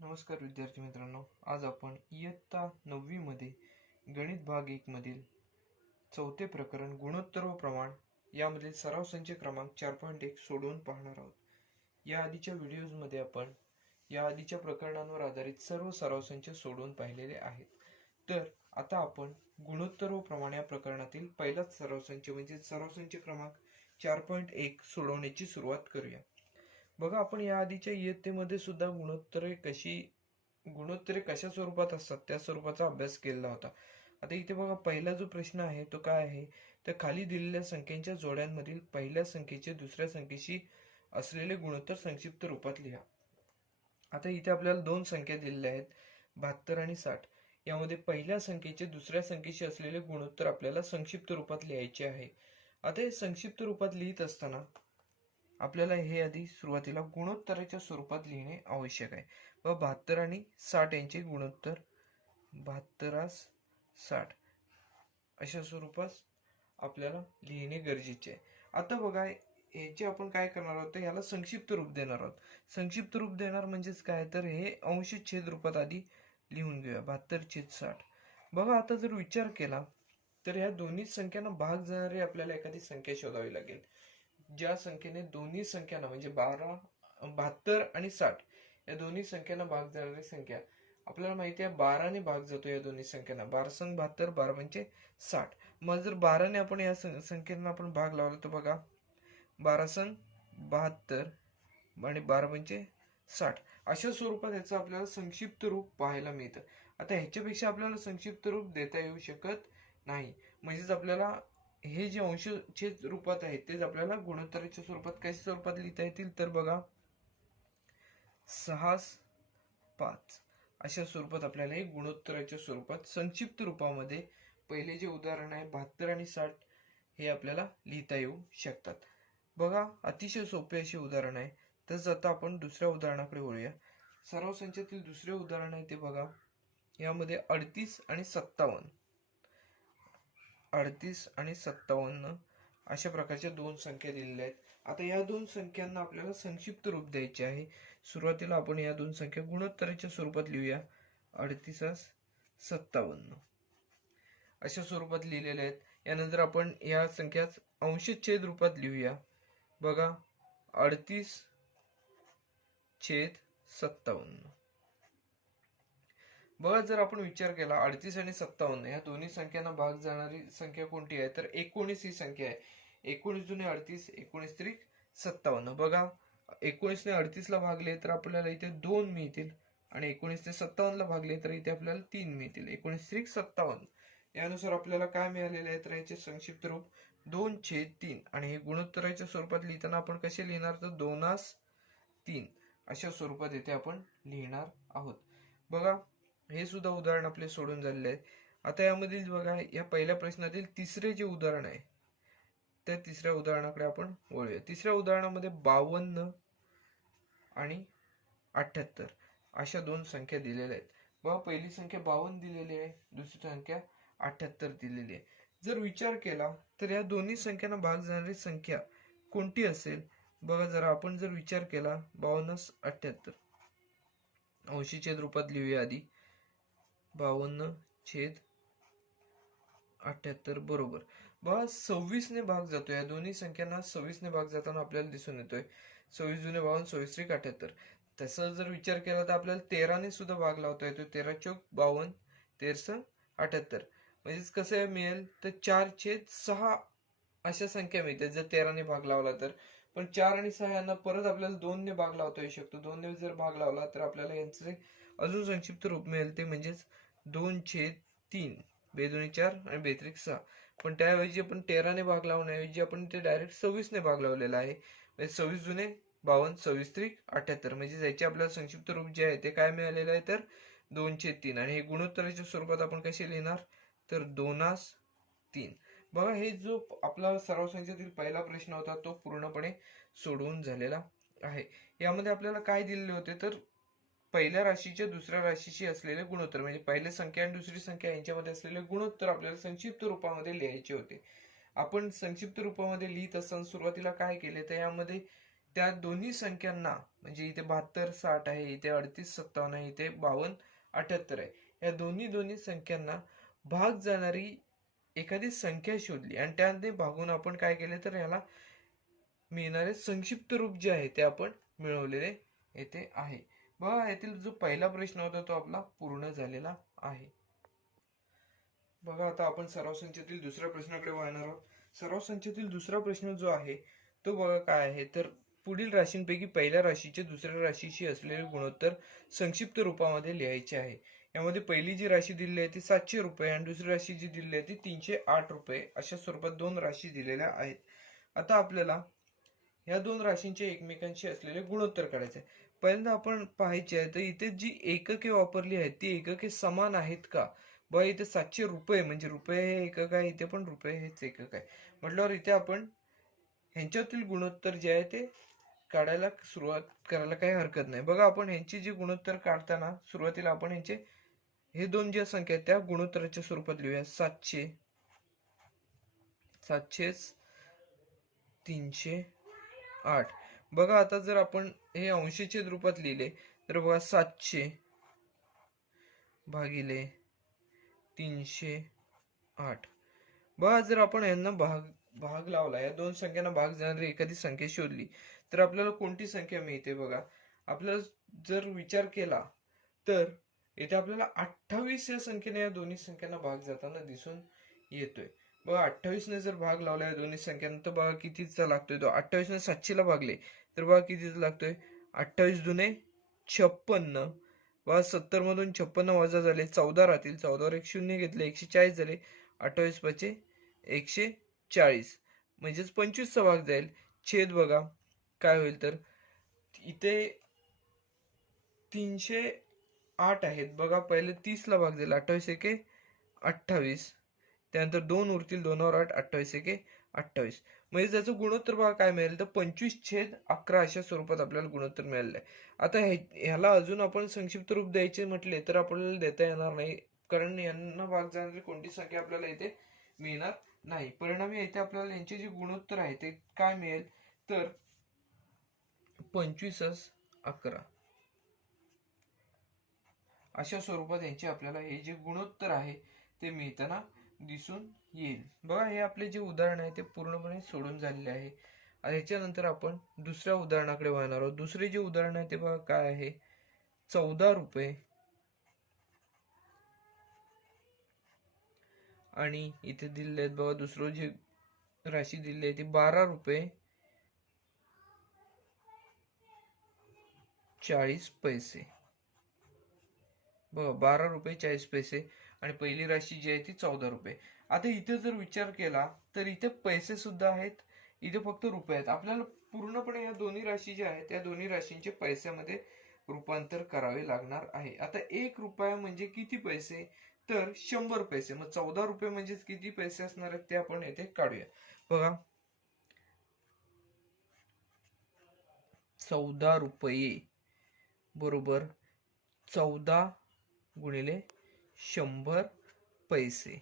नमस्कार विद्यार्थी मित्रांनो, आज आपण इयत्ता 9वी मध्ये गणित भाग 1 मधील चौथे प्रकरण गुणोत्तर व प्रमाण यामधील सराव संच क्रमांक 4.1 सोडवून पाहणार आहोत. या आधीच्या व्हिडिओजमध्ये आपण या आधीच्या प्रकरणांवर आधारित सर्व सराव संच सोडवून पाहिलेले आहेत. तर आता आपण गुणोत्तर व प्रमाण या प्रकरणातील पहिलाच सराव संच म्हणजे सराव संच क्रमांक 4.1 सोडवण्याची सुरुवात करूया. बघा, आपण या आधीच्या इयत्तेमध्ये सुद्धा गुणोत्तरे कशा स्वरूपात असतात त्या स्वरूपाचा अभ्यास केलेला होता. आता इथे बघा, पहिला जो प्रश्न आहे तो काय आहे, तर खाली दिलेल्या संख्यांच्या जोड्यांमधील पहिल्या संख्येचे दुसऱ्या संख्येशी असलेले गुणोत्तर संक्षिप्त रूपात लिहा. आता इथे आपल्याला दोन संख्या दिलेल्या आहेत, 72 आणि 60. यामध्ये पहिल्या संख्येचे दुसऱ्या संख्येशी असलेले गुणोत्तर आपल्याला संक्षिप्त रूपात लिहायचे आहे. आता हे संक्षिप्त रूपात लिहित असताना आपल्याला हे आधी सुरुवातीला गुणोत्तराच्या स्वरूपात लिहिणे आवश्यक आहे. व 72 आणि 60 यांचे गुणोत्तर 72:60 अशा स्वरूपात आपल्याला लिहिणे गरजेचे आहे. आता बघा, याचे आपण काय करणार आहोत, तर याला संक्षिप्त रूप देणार आहोत. संक्षिप्त रूप देणार म्हणजेच काय, तर हे अंश छेद रूपात आधी लिहून घेऊया, 72/60. बघा, आता जर विचार केला तर या दोन्ही संख्यांना भाग जाणारी आपल्याला एखादी संख्या शोधावी लागेल. ज्या संख्येने दोन्ही संख्यांना म्हणजे 72 आणि 60 या दोन्ही संख्यांना भाग जाणारी संख्या आपल्याला माहिती आहे, 12 ने भाग जातो या दोन्ही संख्यांना. 12 संग 72, 12 म्हणजे 60. मग जर 12 ने आपण या संख्यांना आपण भाग लावला तर बघा, 12 संग 72 आणि 12 म्हणजे 60 अशा स्वरूपात याचं आपल्याला संक्षिप्त रूप पाहायला मिळतं. आता ह्याच्यापेक्षा आपल्याला संक्षिप्त रूप देता येऊ शकत नाही. म्हणजेच आपल्याला हे जे अंश छेद रूपात आहेत तेच आपल्याला गुणोत्तराच्या स्वरूपात कशा स्वरूपात लिहिता येतील, तर बघा, 6/5 अशा स्वरूपात आपल्याला हे गुणोत्तराच्या स्वरूपात संक्षिप्त रूपामध्ये पहिले जे उदाहरण आहे 72 आणि 60 हे आपल्याला लिहिता येऊ शकतात. बघा, अतिशय सोपे असे उदाहरण आहे. तसंच आता आपण दुसऱ्या उदाहरणाकडे वळूया. सराव संचातील दुसरे उदाहरण आहे ते बघा, यामध्ये 38 आणि 57 अशा प्रकारच्या दोन संख्या दिलेल्या आहेत. आता या दोन संख्यांना आपल्याला संक्षिप्त रूप द्यायचे आहे. सुरुवातीला आपण या दोन संख्या गुणोत्तराच्या स्वरूपात लिहूया, 38/57 अशा स्वरूपात लिहिलेल्या आहेत. यानंतर आपण या संख्या अंशछेद रूपात लिहूया. बघा, 38/57. बघा, जर आपण विचार केला 38 आणि 57 या दोन्ही संख्यांना भाग जाणारी संख्या कोणती आहे, तर 19 ही संख्या आहे. 19 दुने 38, 19 त्रिक 57. बघा, 19 ने 38 ला भागले तर आपल्याला इथे 2 मिळतील आणि 19 ने 57 ला भागले तर इथे आपल्याला 3 मिळतील. 19 त्रिक 57. यानुसार आपल्याला काय मिळालेले आहे, तर याचे संक्षिप्त रूप 2/3 आणि हे गुणोत्तराच्या स्वरूपात लिहिताना आपण कसे लिहिणार, तर 2/3 अशा स्वरूपात इथे आपण लिहिणार आहोत. बघा, हे सुद्धा उदाहरण आपले सोडून झालेले आहे. आता यामधील बघा, या पहिल्या प्रश्नातील तिसरे जे उदाहरण आहे त्या तिसऱ्या उदाहरणाकडे आपण वळूया. तिसऱ्या उदाहरणामध्ये 52 आणि 78 अशा दोन संख्या दिलेल्या आहेत. बघा, पहिली संख्या 52 दिलेली आहे, दुसरी संख्या 78 दिलेली आहे. जर विचार केला तर या दोन्ही संख्यांना भाग जाणारी संख्या कोणती असेल, बघा, जरा आपण जर विचार केला 52/78 अंशछेद रूपात लिहूया आधी, 52/78 बरोबर. बघा, 26 ने भाग जातो. या दोन्ही संख्यांना 26 ने भाग जाताना आपल्याला दिसून येतोय 26 दुने 52, 26 त्रिक 78. तसं जर विचार केला तर आपल्याला 13 ने सुद्धा भाग लावता येतो. 13 × 52, 13 78. म्हणजेच कसं मिळेल, तर 4/6 अशा संख्या मिळतात जर 13 ने भाग लावला तर. पण 4 आणि 6 यांना परत आपल्याला 2 ने भाग लावता येऊ शकतो. 2 ने जर भाग लावला तर आपल्याला यांचे अजून संक्षिप्त रूप मिळेल, ते म्हणजेच 2/3. 2 दुनी 4 आणि 2 त्रिक 6. पण त्याऐवजी आपण 13 ने भाग लावण्याऐवजी आपण ते डायरेक्ट 26 ने भाग लावलेला आहे. म्हणजे 26 दुने 52, 26 त्रिक 78. म्हणजे याचे आपल्याला संक्षिप्त रूप जे आहे ते काय मिळालेलं आहे, तर 2/3. आणि हे गुणोत्तराच्या स्वरूपात आपण कसे लिहिणार, तर 2/3. बघा, हे जो आपला सराव संचातील पहिला प्रश्न होता तो पूर्णपणे सोडवून झालेला आहे. यामध्ये आपल्याला काय दिलेले होते, तर पहिल्या राशीच्या दुसऱ्या राशीशी असलेले गुणोत्तर म्हणजे पहिली संख्या आणि दुसरी संख्या यांच्यामध्ये असलेले गुणोत्तर आपल्याला संक्षिप्त रूपामध्ये लिहायचे होते. आपण संक्षिप्त रूपामध्ये लिहित असताना सुरुवातीला काय केले, तर यामध्ये त्या दोन्ही संख्यांना, म्हणजे इथे 72 60 आहे, इथे 38 57 आहे, इथे 52 78 आहे, या दोन्ही संख्यांना भाग जाणारी एखादी संख्या शोधली आणि त्याने भागून आपण काय केले तर ह्याला मिळणारे संक्षिप्त रूप जे आहे ते आपण मिळवलेले येथे आहे. बघा यातील जो पहिला प्रश्न होता तो आपला पूर्ण झालेला आहे. बघा आता आपण सराव संचातील दुसऱ्या प्रश्नाकडे वळणार आहोत. सराव संचातील दुसरा प्रश्न जो आहे तो बघा काय आहे तर पुढील राशींपैकी पहिल्या राशीचे दुसऱ्या राशीशी असलेले गुणोत्तर संक्षिप्त रूपामध्ये लिहायचे आहे. यामध्ये पहिली जी राशी दिलेली आहे ती 700 रुपये आणि दुसरी राशी जी दिलेली आहे ती 308 रुपये अशा स्वरूपात दोन राशी दिलेल्या आहेत. आता आपल्याला ह्या दोन राशींचे एकमेकांशी असलेले गुणोत्तर काढायचे आहे. पहिल्यांदा आपण पाहायचे आहे तर इथे जी एकके वापरली आहेत ती एकके समान आहेत का. बघा इथे 700 रुपये म्हणजे रुपये हे एकक आहे, इथे पण रुपये हेच एकक आहे म्हटल्यावर इथे आपण ह्यांच्यातील गुणोत्तर जे आहे ते काढायला सुरुवात करायला काही हरकत नाही. बघा आपण ह्यांची जी गुणोत्तर काढताना सुरुवातीला आपण ह्यांचे हे दोन ज्या संख्या आहेत त्या गुणोत्तराच्या स्वरूपात लिहूया. 700 700 308. बघा आता जर आपण हे अंशाच्या रूपात लिहिले तर बघा 700 भागिले 308. बघा जर आपण यांना भाग लावला, या दोन संख्यांना भाग जाणारी एखादी संख्या शोधली तर आपल्याला कोणती संख्या मिळते. बघा आपल्याला जर विचार केला तर इथे आपल्याला 28 या संख्येने या दोन्ही संख्यांना भाग जाताना दिसून येतोय. बघा 28 ने जर भाग लावला या दोन्ही संख्यांना तर बघा कितीचा लागतोय तो. 28 ने 700 ला भागले तर बघा कितीचा लागतोय. 28 दुने 56. बघा 70 मधून 56 वजा झाले 14 राहतील, 14 वर एक शून्य घेतले 140 झाले. 28 5 140 म्हणजेच 25 चा भाग जाईल. छेद बघा काय होईल तर इथे 308 आहेत. बघा पहिले 30 ला भाग जाईल. 28 1 28, त्यानंतर 2 उरतील, 2 वर 8, 28 1 28. म्हणजे त्याचं गुणोत्तर बघा काय मिळेल तर 25/11 अशा स्वरूपात आपल्याला गुणोत्तर मिळालेलं आहे. आता ह्याला अजून आपण संक्षिप्त रूप द्यायचे म्हटले तर आपल्याला देता येणार नाही, कारण यांना भाग जाणारी कोणती संख्या आपल्याला इथे मिळणार नाही. परिणामी इथे आपल्याला यांचे जे गुणोत्तर आहे ते काय मिळेल तर 25/11 अशा स्वरूपात यांचे आपल्याला हे जे गुणोत्तर आहे ते मिळताना दिसून येईल. बघा हे आपले जे उदाहरण आहे ते पूर्णपणे सोडून झालेले आहे. ह्याच्यानंतर आपण दुसऱ्या उदाहरणाकडे वळणार आहोत. दुसरे जे उदाहरण आहे ते बघा काय आहे. 14 रुपये आणि इथे दिलेले आहेत बघा दुसरं जे राशी दिली आहे ती 12 रुपये 40 पैसे. बघा 12 रुपये 40 पैसे आणि पहिली राशी जी आहे ती 14 रुपये. आता इथे जर विचार केला तर इथे पैसे सुद्धा आहेत, इथे फक्त रुपये आहेत. आपल्याला पूर्णपणे या दोन्ही राशी ज्या आहेत त्या दोन्ही राशींचे पैशामध्ये रूपांतर करावे लागणार आहे. आता 1 रुपया म्हणजे किती पैसे तर 100 पैसे. मग 14 रुपये म्हणजे किती पैसे असणार आहेत ते आपण येथे काढूया. बघा 14 रुपये बरोबर 14 गुणिले 100 पैसे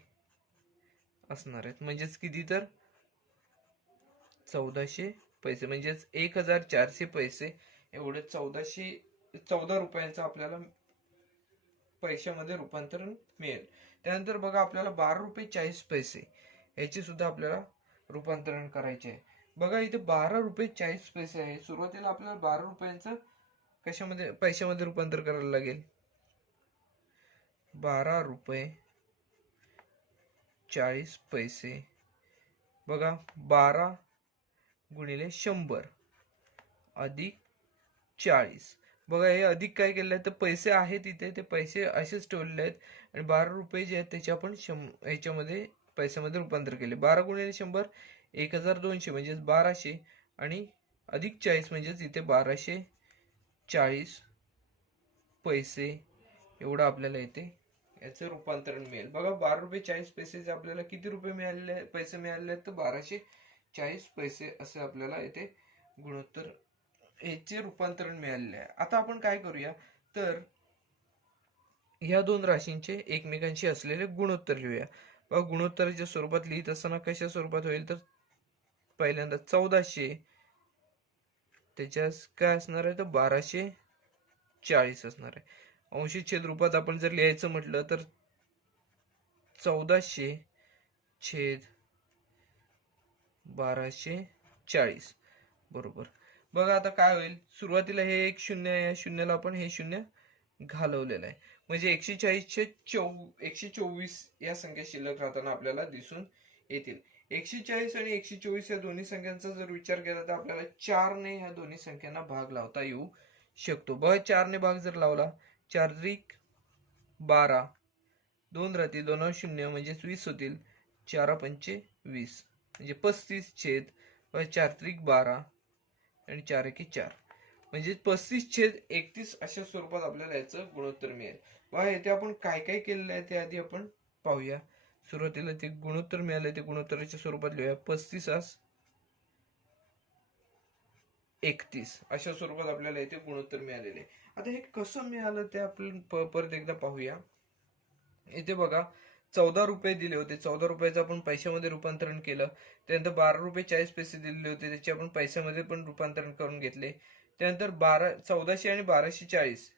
असणार आहेत. म्हणजेच किती तर 1400 पैसे म्हणजेच 1400 पैसे एवढे 14 रुपयांचं आपल्याला पैशामध्ये रूपांतरण मिळेल. त्यानंतर बघा आपल्याला 12 रुपये 40 पैसे याचे सुद्धा आपल्याला रूपांतरण करायचे आहे. बघा इथे 12 रुपये 40 पैसे आहे. सुरुवातीला आपल्याला 12 रुपयांचं कशामध्ये पैशामध्ये रूपांतर करायला लागेल. 12 रुपये 40 पैसे बघा 12 गुणिले 100 अधिक 40. बघा हे अधिक काय केलं आहे तर पैसे आहेत इथे, ते पैसे असेच ठेवलेले आहेत आणि 12 रुपये जे आहेत त्याचे आपण ह्याच्यामध्ये पैशामध्ये रूपांतर केले. 12 गुणिले 100 1200 म्हणजेच 1200 आणि अधिक 40 म्हणजेच इथे 1240 पैसे एवढं आपल्याला इथे याचं रूपांतरण मिळेल. बघा 12 रुपये 40 पैसे आपल्याला किती रुपये मिळाले पैसे मिळाले आहेत तर 1240 पैसे असे आपल्याला इथे गुणोत्तर याचे रूपांतरण मिळालेले आहे. आता आपण काय करूया तर ह्या दोन राशींचे एकमेकांशी असलेले गुणोत्तर लिहूया. बघा गुणोत्तराच्या स्वरूपात लिहित असताना कशा स्वरूपात होईल तर पहिल्यांदा 1400 त्याच्यास काय असणार आहे तर 1240 असणार आहे. अंशी छेद रूपात आपण जर लिहायचं म्हटलं तर 1400/1240 बरोबर. बघा आता काय होईल, सुरुवातीला हे एक शून्य आहे, या शून्याला आपण हे शून्य घालवलेलं आहे, म्हणजे 124 या संख्या शिल्लक राहताना आपल्याला दिसून येतील. 140 आणि 124 या दोन्ही संख्यांचा जर विचार केला तर आपल्याला 4 ने ह्या दोन्ही संख्यांना भाग लावता येऊ शकतो. बघा 4 ने भाग जर लावला, 4 त्रिक 12, 2 राहतील, 2 शून्य म्हणजे 20 होतील, 4 पंचे 20 म्हणजे 35 छेद 4 त्रिक 12 आणि 4 एके 4 म्हणजे 35/31 अशा स्वरूपात आपल्याला याचं गुणोत्तर मिळेल. बघा इथे आपण काय काय केलेलं आहे ते आधी आपण पाहूया. सुरुवातीला ते गुणोत्तर मिळाले, ते गुणोत्तराच्या स्वरूपात लिहूया. 35/31 अशा स्वरूपात आपल्याला इथे गुणोत्तर मिळालेले. आता हे कसं मिळालं ते आपण परत एकदा पाहूया. इथे बघा 14 रुपये दिले होते, 14 रुपयाचं आपण पैशामध्ये रूपांतरण केलं. त्यानंतर 12 रुपये 40 पैसे दिलेले होते, त्याचे आपण पैशामध्ये पण रूपांतरण करून घेतले. त्यानंतर 1400 आणि 1240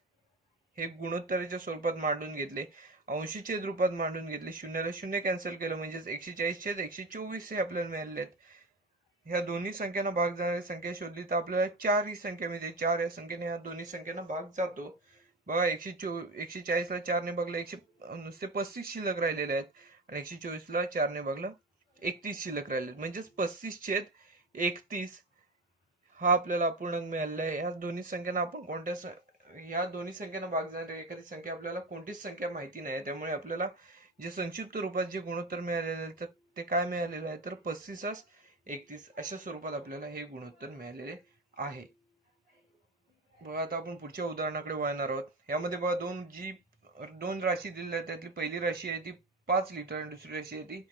हे गुणोत्तराच्या स्वरूपात मांडून घेतले, अंशी छेद रूपात मांडून घेतले, शून्याला शून्य कॅन्सल केलं म्हणजेच 140/124 हे आपल्याला मिळाले आहेत. ह्या दोन्ही संख्यांना भाग जाणारी संख्या शोधली तर आपल्याला 4 ही संख्या मिळते. 4 या संख्येने ह्या दोन्ही संख्यांना भाग जातो. बघा 140ला 4 ने भागला नुसते 35 शिल्लक राहिलेले आहेत आणि 124ला 4 ने भागला 31 शिल्लक राहिले, म्हणजेच 35/31 हा आपल्याला अपूर्णांक मिळालेला आहे. ह्या दोन्ही संख्यांना आपण ह्या दोन्ही संख्यांना भाग जाणारी एखादी संख्या आपल्याला कोणतीच संख्या माहिती नाही, त्यामुळे आपल्याला जे संक्षिप्त रूपात जे गुणोत्तर मिळालेले आहे ते काय मिळालेलं आहे तर 35/31 अशा स्वरूपात आपल्याला हे गुणोत्तर मिळालेले आहे. बघा आता आपण पुढच्या उदाहरणाकडे वळणार आहोत. यामध्ये बघा दोन राशी दिलेल्या आहेत, त्यातली पहिली राशी आहे ती 5 लिटर आणि दुसरी राशी आहे ती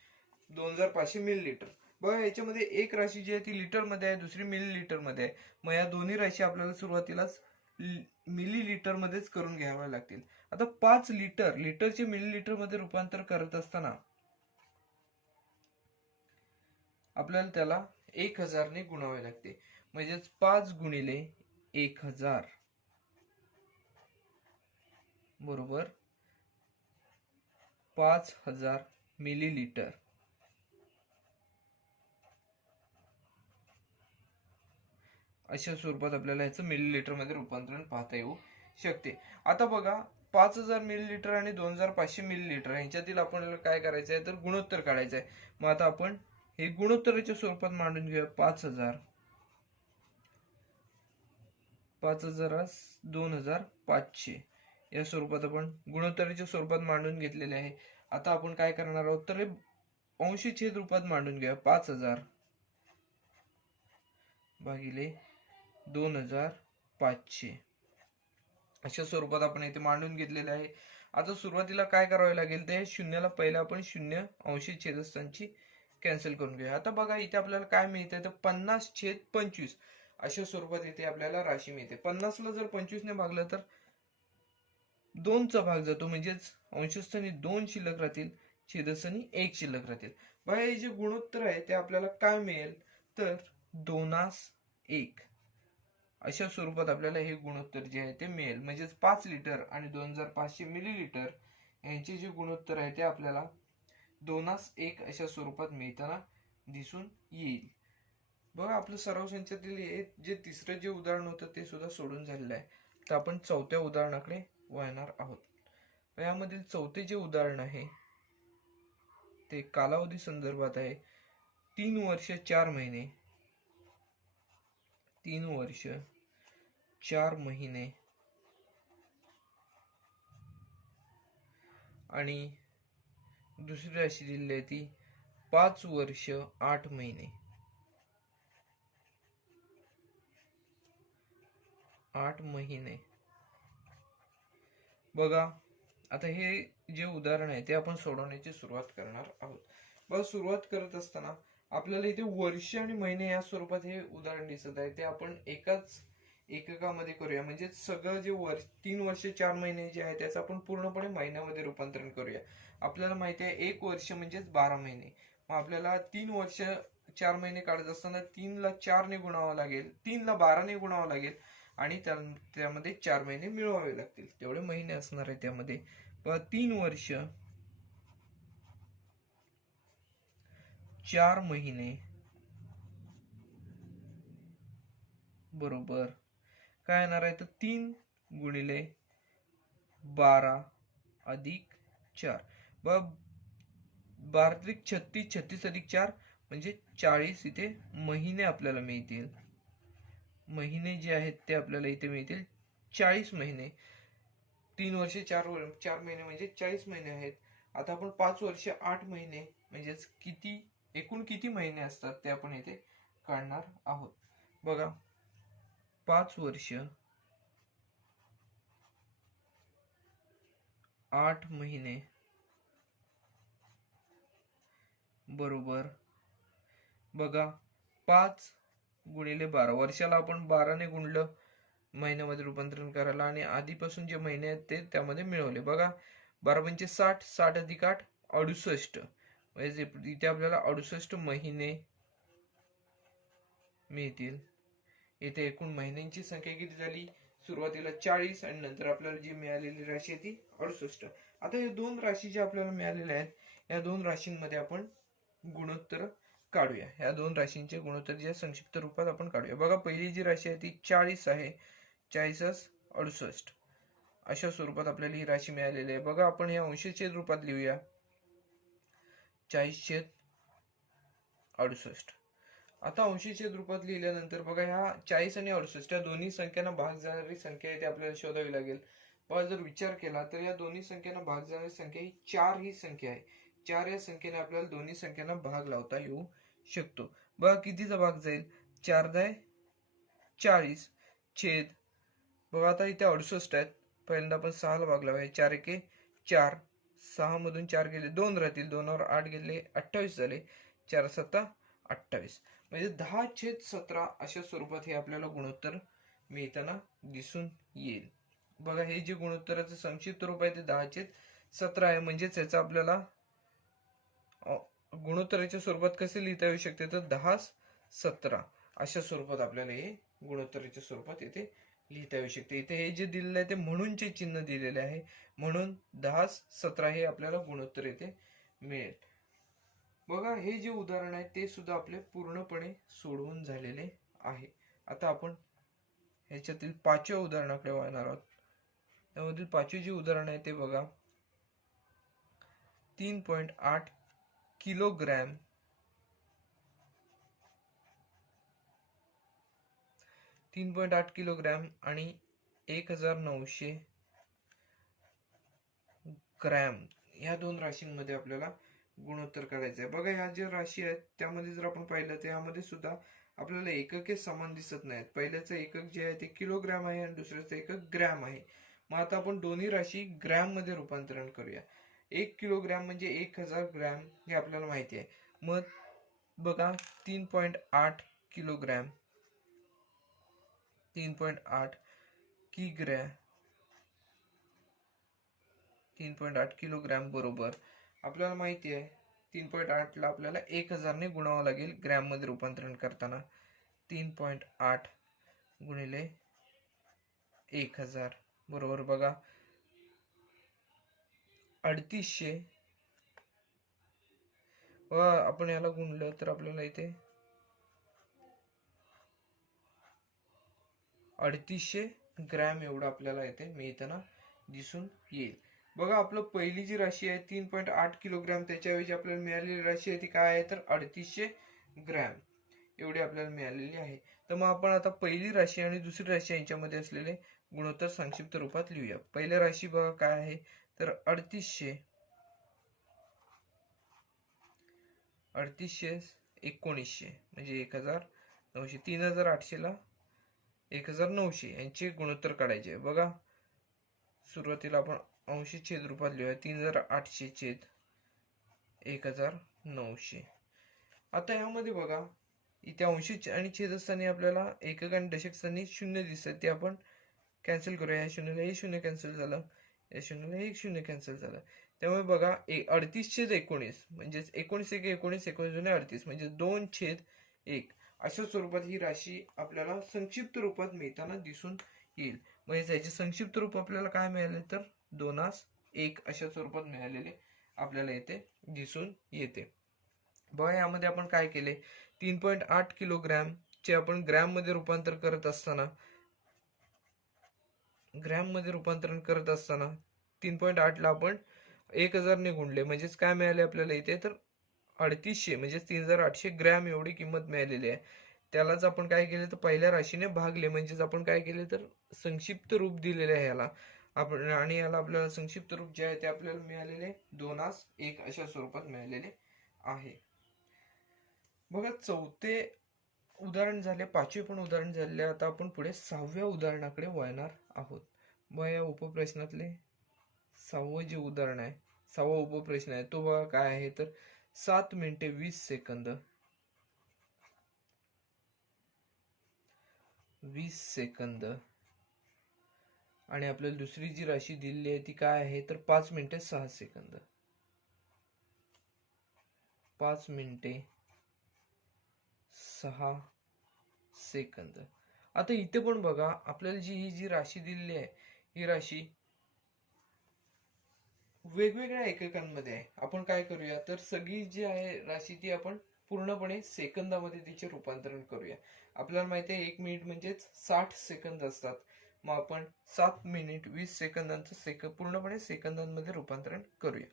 2500 मिलीलिटर. बघा याच्यामध्ये एक राशी जी आहे ती लिटर मध्ये आहे, दुसरी मिलीलिटर मध्ये आहे. मग या दोन्ही राशी आपल्याला सुरुवातीलाच मिलीलिटर मध्येच करून घ्याव्या लागतील. आता 5 लिटरचे मिलीलिटर मध्ये रूपांतर करत असताना आपल्याला त्याला 1000 ने गुणावे लागते, म्हणजेच 5 गुणिले 1000 बरोबर 5000 मिलीलिटर. अशा स्वरूपात आपल्याला याचं मिलीलिटर मध्ये रूपांतरण पाहता येऊ शकते. आता बघा 5000 मिलीलिटर आणि 2500 मिलीलिटर यांच्यातील आपल्याला काय करायचं आहे तर गुणोत्तर काढायचं आहे. मग आता आपण हे गुणोत्तराच्या स्वरूपात मांडून घेऊया. 5000 2500 या स्वरूपात आपण गुणोत्तराच्या स्वरूपात मांडून घेतलेले आहे. आता आपण काय करणार आहोत तर अंशी छेद रूपात मांडून घेऊया. 5000 भागिले 2500 अशा स्वरूपात आपण इथे मांडून घेतलेले आहे. आता सुरुवातीला काय करावे लागेल ते शून्याला पहिला आपण शून्य अंशी छेदस्थानची कॅन्सल करून घेऊया. आता बघा इथे आपल्याला काय मिळते तर 50/25 अशा स्वरूपात इथे आपल्याला राशी मिळते. 50ला जर 25 ने भागलं तर 2चा भाग जातो, म्हणजेच अंशस्थानी 2 शिल्लक राहतील, छेदस्थानी 1 शिल्लक राहतील. बघा हे जे गुणोत्तर आहे ते आपल्याला काय मिळेल तर 2:1 अशा स्वरूपात आपल्याला हे गुणोत्तर जे आहे ते मिळेल, म्हणजेच 5 लिटर आणि 2500 मिलीलिटर यांचे जे गुणोत्तर आहे ते आपल्याला 2:1 अशा स्वरूपात मिळताना दिसून येईल. बघा आपलं सराव संचातील जे तिसरं जे उदाहरण होतं ते सुद्धा सोडून झालेलं आहे. तर आपण चौथ्या उदाहरणाकडे वळणार आहोत. यामधील चौथे जे उदाहरण आहे ते कालावधी संदर्भात आहे. 3 वर्ष 4 महिने 3 वर्ष 4 महिने आणि दुसरी राशी दिलेली आहे ती 5 वर्ष 8 महिने 8 महिने. बघा आता हे जे उदाहरण आहे ते आपण सोडवण्याची सुरुवात करणार आहोत. बघा सुरुवात करत असताना आपल्याला इथे वर्ष आणि महिने या स्वरूपात हे उदाहरण दिसत आहे, ते आपण एकाच एककामध्ये करूया. म्हणजे सगळं जे 3 वर्ष 4 महिने जे आहे त्याचं आपण पूर्णपणे महिन्यामध्ये रूपांतरण करूया. आपल्याला माहिती आहे 1 वर्ष म्हणजेच 12 महिने, मग आपल्याला 3 वर्ष 4 महिने काढत असताना 3ला 4ने गुणावं लागेल, 3ला 12ने गुणावं लागेल आणि त्यामध्ये 4 महिने मिळवावे लागतील. तेवढे महिने असणार आहे त्यामध्ये. 3 वर्ष 4 महिने बरोबर काय येणार आहे तर 3 गुणिले 12 अधिक 4. 12 त्रिक 36, 36 अधिक 4 म्हणजे 40 इथे महिने आपल्याला मिळतील. महिने जे आहेत ते आपल्याला इथे मिळतील 40 महिने. 3 वर्षे 4 महिने म्हणजे 40 महिने आहेत. आता आपण 5 वर्षे 8 महिने म्हणजेच एकूण किती महिने असतात ते आपण इथे काढणार आहोत. बघा 5 वर्ष 8 महिने बरोबर बघा 5 गुणिले 12. वर्षाला आपण 12ने गुणलं महिन्यामध्ये रूपांतरण करायला आणि आधीपासून जे महिने आहेत ते त्यामध्ये मिळवले. बघा 12 पंचे 60, 60 अधिक 8 68 म्हणजे इथे आपल्याला 68 महिने मिळतील. इथे एकूण महिन्यांची संख्या किती झाली, सुरुवातीला 40 आणि नंतर आपल्याला जी मिळालेली राशी आहे ती 68. आता या दोन राशी ज्या आपल्याला मिळालेल्या आहेत या दोन राशींमध्ये आपण गुणोत्तर काढूया. ह्या दोन राशींचे गुणोत्तर जे संक्षिप्त रूपात आपण काढूया. बघा पहिली जी राशी आहे ती 40 आहे. 40 68 अशा स्वरूपात आपल्याला ही राशी मिळालेली आहे. बघा आपण हे अंशछेद रूपात लिहूया. 40/68. आता अंशछेद रूपात लिहिल्यानंतर बघा ह्या 40 आणि 68 या दोन्ही संख्यांना भाग जाणारी संख्या आहे ती आपल्याला शोधावी लागेल. बघा जर विचार केला तर या दोन्ही संख्यांना भाग जाणारी संख्या ही 4 ही संख्या आहे. 4 या संख्येने आपल्याला दोन्ही संख्यांना भाग लावता येऊ शकतो. बघा कितीचा भाग जाईल, 4 × 40 छेद बघा आता इथे 68 आहेत. पहिल्यांदा आपण 6 ला भाग लावूया. 4 एके 4, 6 मधून 4 गेले 2 राहतील, 2 वर 8 गेले 28 झाले, 4 7 28 म्हणजे 10/17 अशा स्वरूपात हे आपल्याला गुणोत्तर मिळताना दिसून येईल. बघा हे जे गुणोत्तराचं संक्षिप्त रूप आहे ते 10/17 आहे. म्हणजेच याचा आपल्याला गुणोत्तराच्या स्वरूपात कसे लिहिता येऊ शकते तर 10/17 अशा स्वरूपात आपल्याला हे गुणोत्तराच्या स्वरूपात इथे लिहिता येऊ शकते. इथे हे जे दिलेलं आहे ते म्हणूनचे चिन्ह दिलेले आहे, म्हणून 10/17 हे आपल्याला गुणोत्तर इथे मिळेल. बघा हे जे उदाहरण आहे ते सुद्धा आपले पूर्णपणे सोडवून झालेले आहे. आता आपण ह्याच्यातील 5व्या उदाहरणाकडे वळणार आहोत. त्यामधील 5वे जे उदाहरण आहे ते बघा 3.8 किलोग्रॅम 3.8 किलोग्रॅम आणि 1900 ग्रॅम ह्या दोन राशींमध्ये आपल्याला गुणोत्तर करायचं आहे. बघा ह्या ज्या राशी आहेत त्यामध्ये जर आपण पाहिलं तर यामध्ये सुद्धा आपल्याला एकके समान दिसत नाहीत. पहिल्याचं एकक जे आहे ते किलोग्रॅम आहे आणि दुसऱ्याचं एकक ग्रॅम आहे. मग आता आपण दोन्ही राशी ग्रॅम मध्ये रूपांतरण करूया. 1 किलोग्रॅम म्हणजे 1000 ग्रॅम हे आपल्याला माहिती आहे. मग बघा 3.8 किलोग्रॅम 3.8 किग्रॅम 3.8 किलोग्रॅम बरोबर आपल्याला माहिती आहे 3.8 ला आपल्याला 1000 ने गुणावं लागेल ग्रॅम मध्ये रूपांतरण करताना. 3.8 गुणिले 1000 बरोबर बघा 3800. आपण याला गुणलं तर आपल्याला इथे 3800 ग्रॅम एवढं आपल्याला इथे मिळताना दिसून येईल. बघा आपलं पहिली जी राशी आहे 3.8 किलोग्रॅम त्याच्याऐवजी आपल्याला मिळालेली राशी आहे ती काय आहे तर 3800 ग्रॅम एवढी आपल्याला मिळालेली आहे. तर मग आपण आता पहिली राशी आणि दुसरी राशी यांच्यामध्ये असलेले गुणोत्तर संक्षिप्त रूपात लिहूया. पहिली राशी बघा काय आहे तर 3800 1900 म्हणजे 1900 3800 ला 1900 यांचे गुणोत्तर काढायचे. बघा सुरुवातीला आपण अंश छेद रूपात लिहूया. 3800 छेद 1900. आता यामध्ये बघा इथे अंश आणि छेद असताना आपल्याला एकक आणि दशक स्थानी 0 दिसतात, ते आपण कॅन्सल करूया. या शून्याला हे 0 कॅन्सल झालं, या शून्याला हे 1 0 कॅन्सल झालं. त्यामुळे बघा 38/19 म्हणजेच 19 म्हणजे 2/1 अशा स्वरूपात ही राशी आपल्याला संक्षिप्त रूपात मिळताना दिसून येईल. म्हणजे त्याचे संक्षिप्त रूप आपल्याला काय मिळाले तर 2:1 अशा स्वरूपात मिळालेले आपल्याला इथे दिसून येते. बघा यामध्ये आपण काय केले, 3.8 किलोग्रॅम चे आपण ग्रॅम मध्ये रूपांतरण करत असताना 3.8 ला आपण 1000 ने गुणले, म्हणजेच काय मिळाले आपल्याला इथे तर 3800 म्हणजे 3800 ग्रॅम एवढी किंमत मिळालेली आहे. त्यालाच आपण काय केले तर पहिल्या राशीने भागले, म्हणजेच आपण काय केले तर संक्षिप्त रूप दिलेले आहे याला आपण, आणि याला आपल्याला संक्षिप्त रूप जे आहे ते आपल्याला मिळालेले 2:1 अशा स्वरूपात मिळालेले आहे. बघा चौथे उदाहरण झाले, पाचवे पण उदाहरण झाले. आता आपण पुढे 6व्या उदाहरणाकडे वळणार आहोत. बघा या उपप्रश्नातले 6वं जे उदाहरण आहे, 6वा उपप्रश्न आहे तो बघा काय आहे तर 7 मिनिटे 20 सेकंद 20 सेकंद आणि आपल्याला दुसरी जी राशी दिलेली आहे ती काय आहे तर 5 मिनिटे 6 सेकंद 5 मिनिटे 6 सेकंद. आता इथे पण बघा आपल्याला ही जी राशी दिलेली आहे ही राशी वेगवेगळ्या एककांमध्ये आहे. आपण काय करूया तर सगळी जी आहे राशी ती आपण पूर्णपणे सेकंदामध्ये तिचे रूपांतरण करूया. आपल्याला माहिती आहे 1 मिनिट म्हणजेच 60 सेकंद असतात. मग आपण 7 मिनिट 20 सेकंदांचं पूर्णपणे सेकंदांमध्ये रूपांतरण करूया.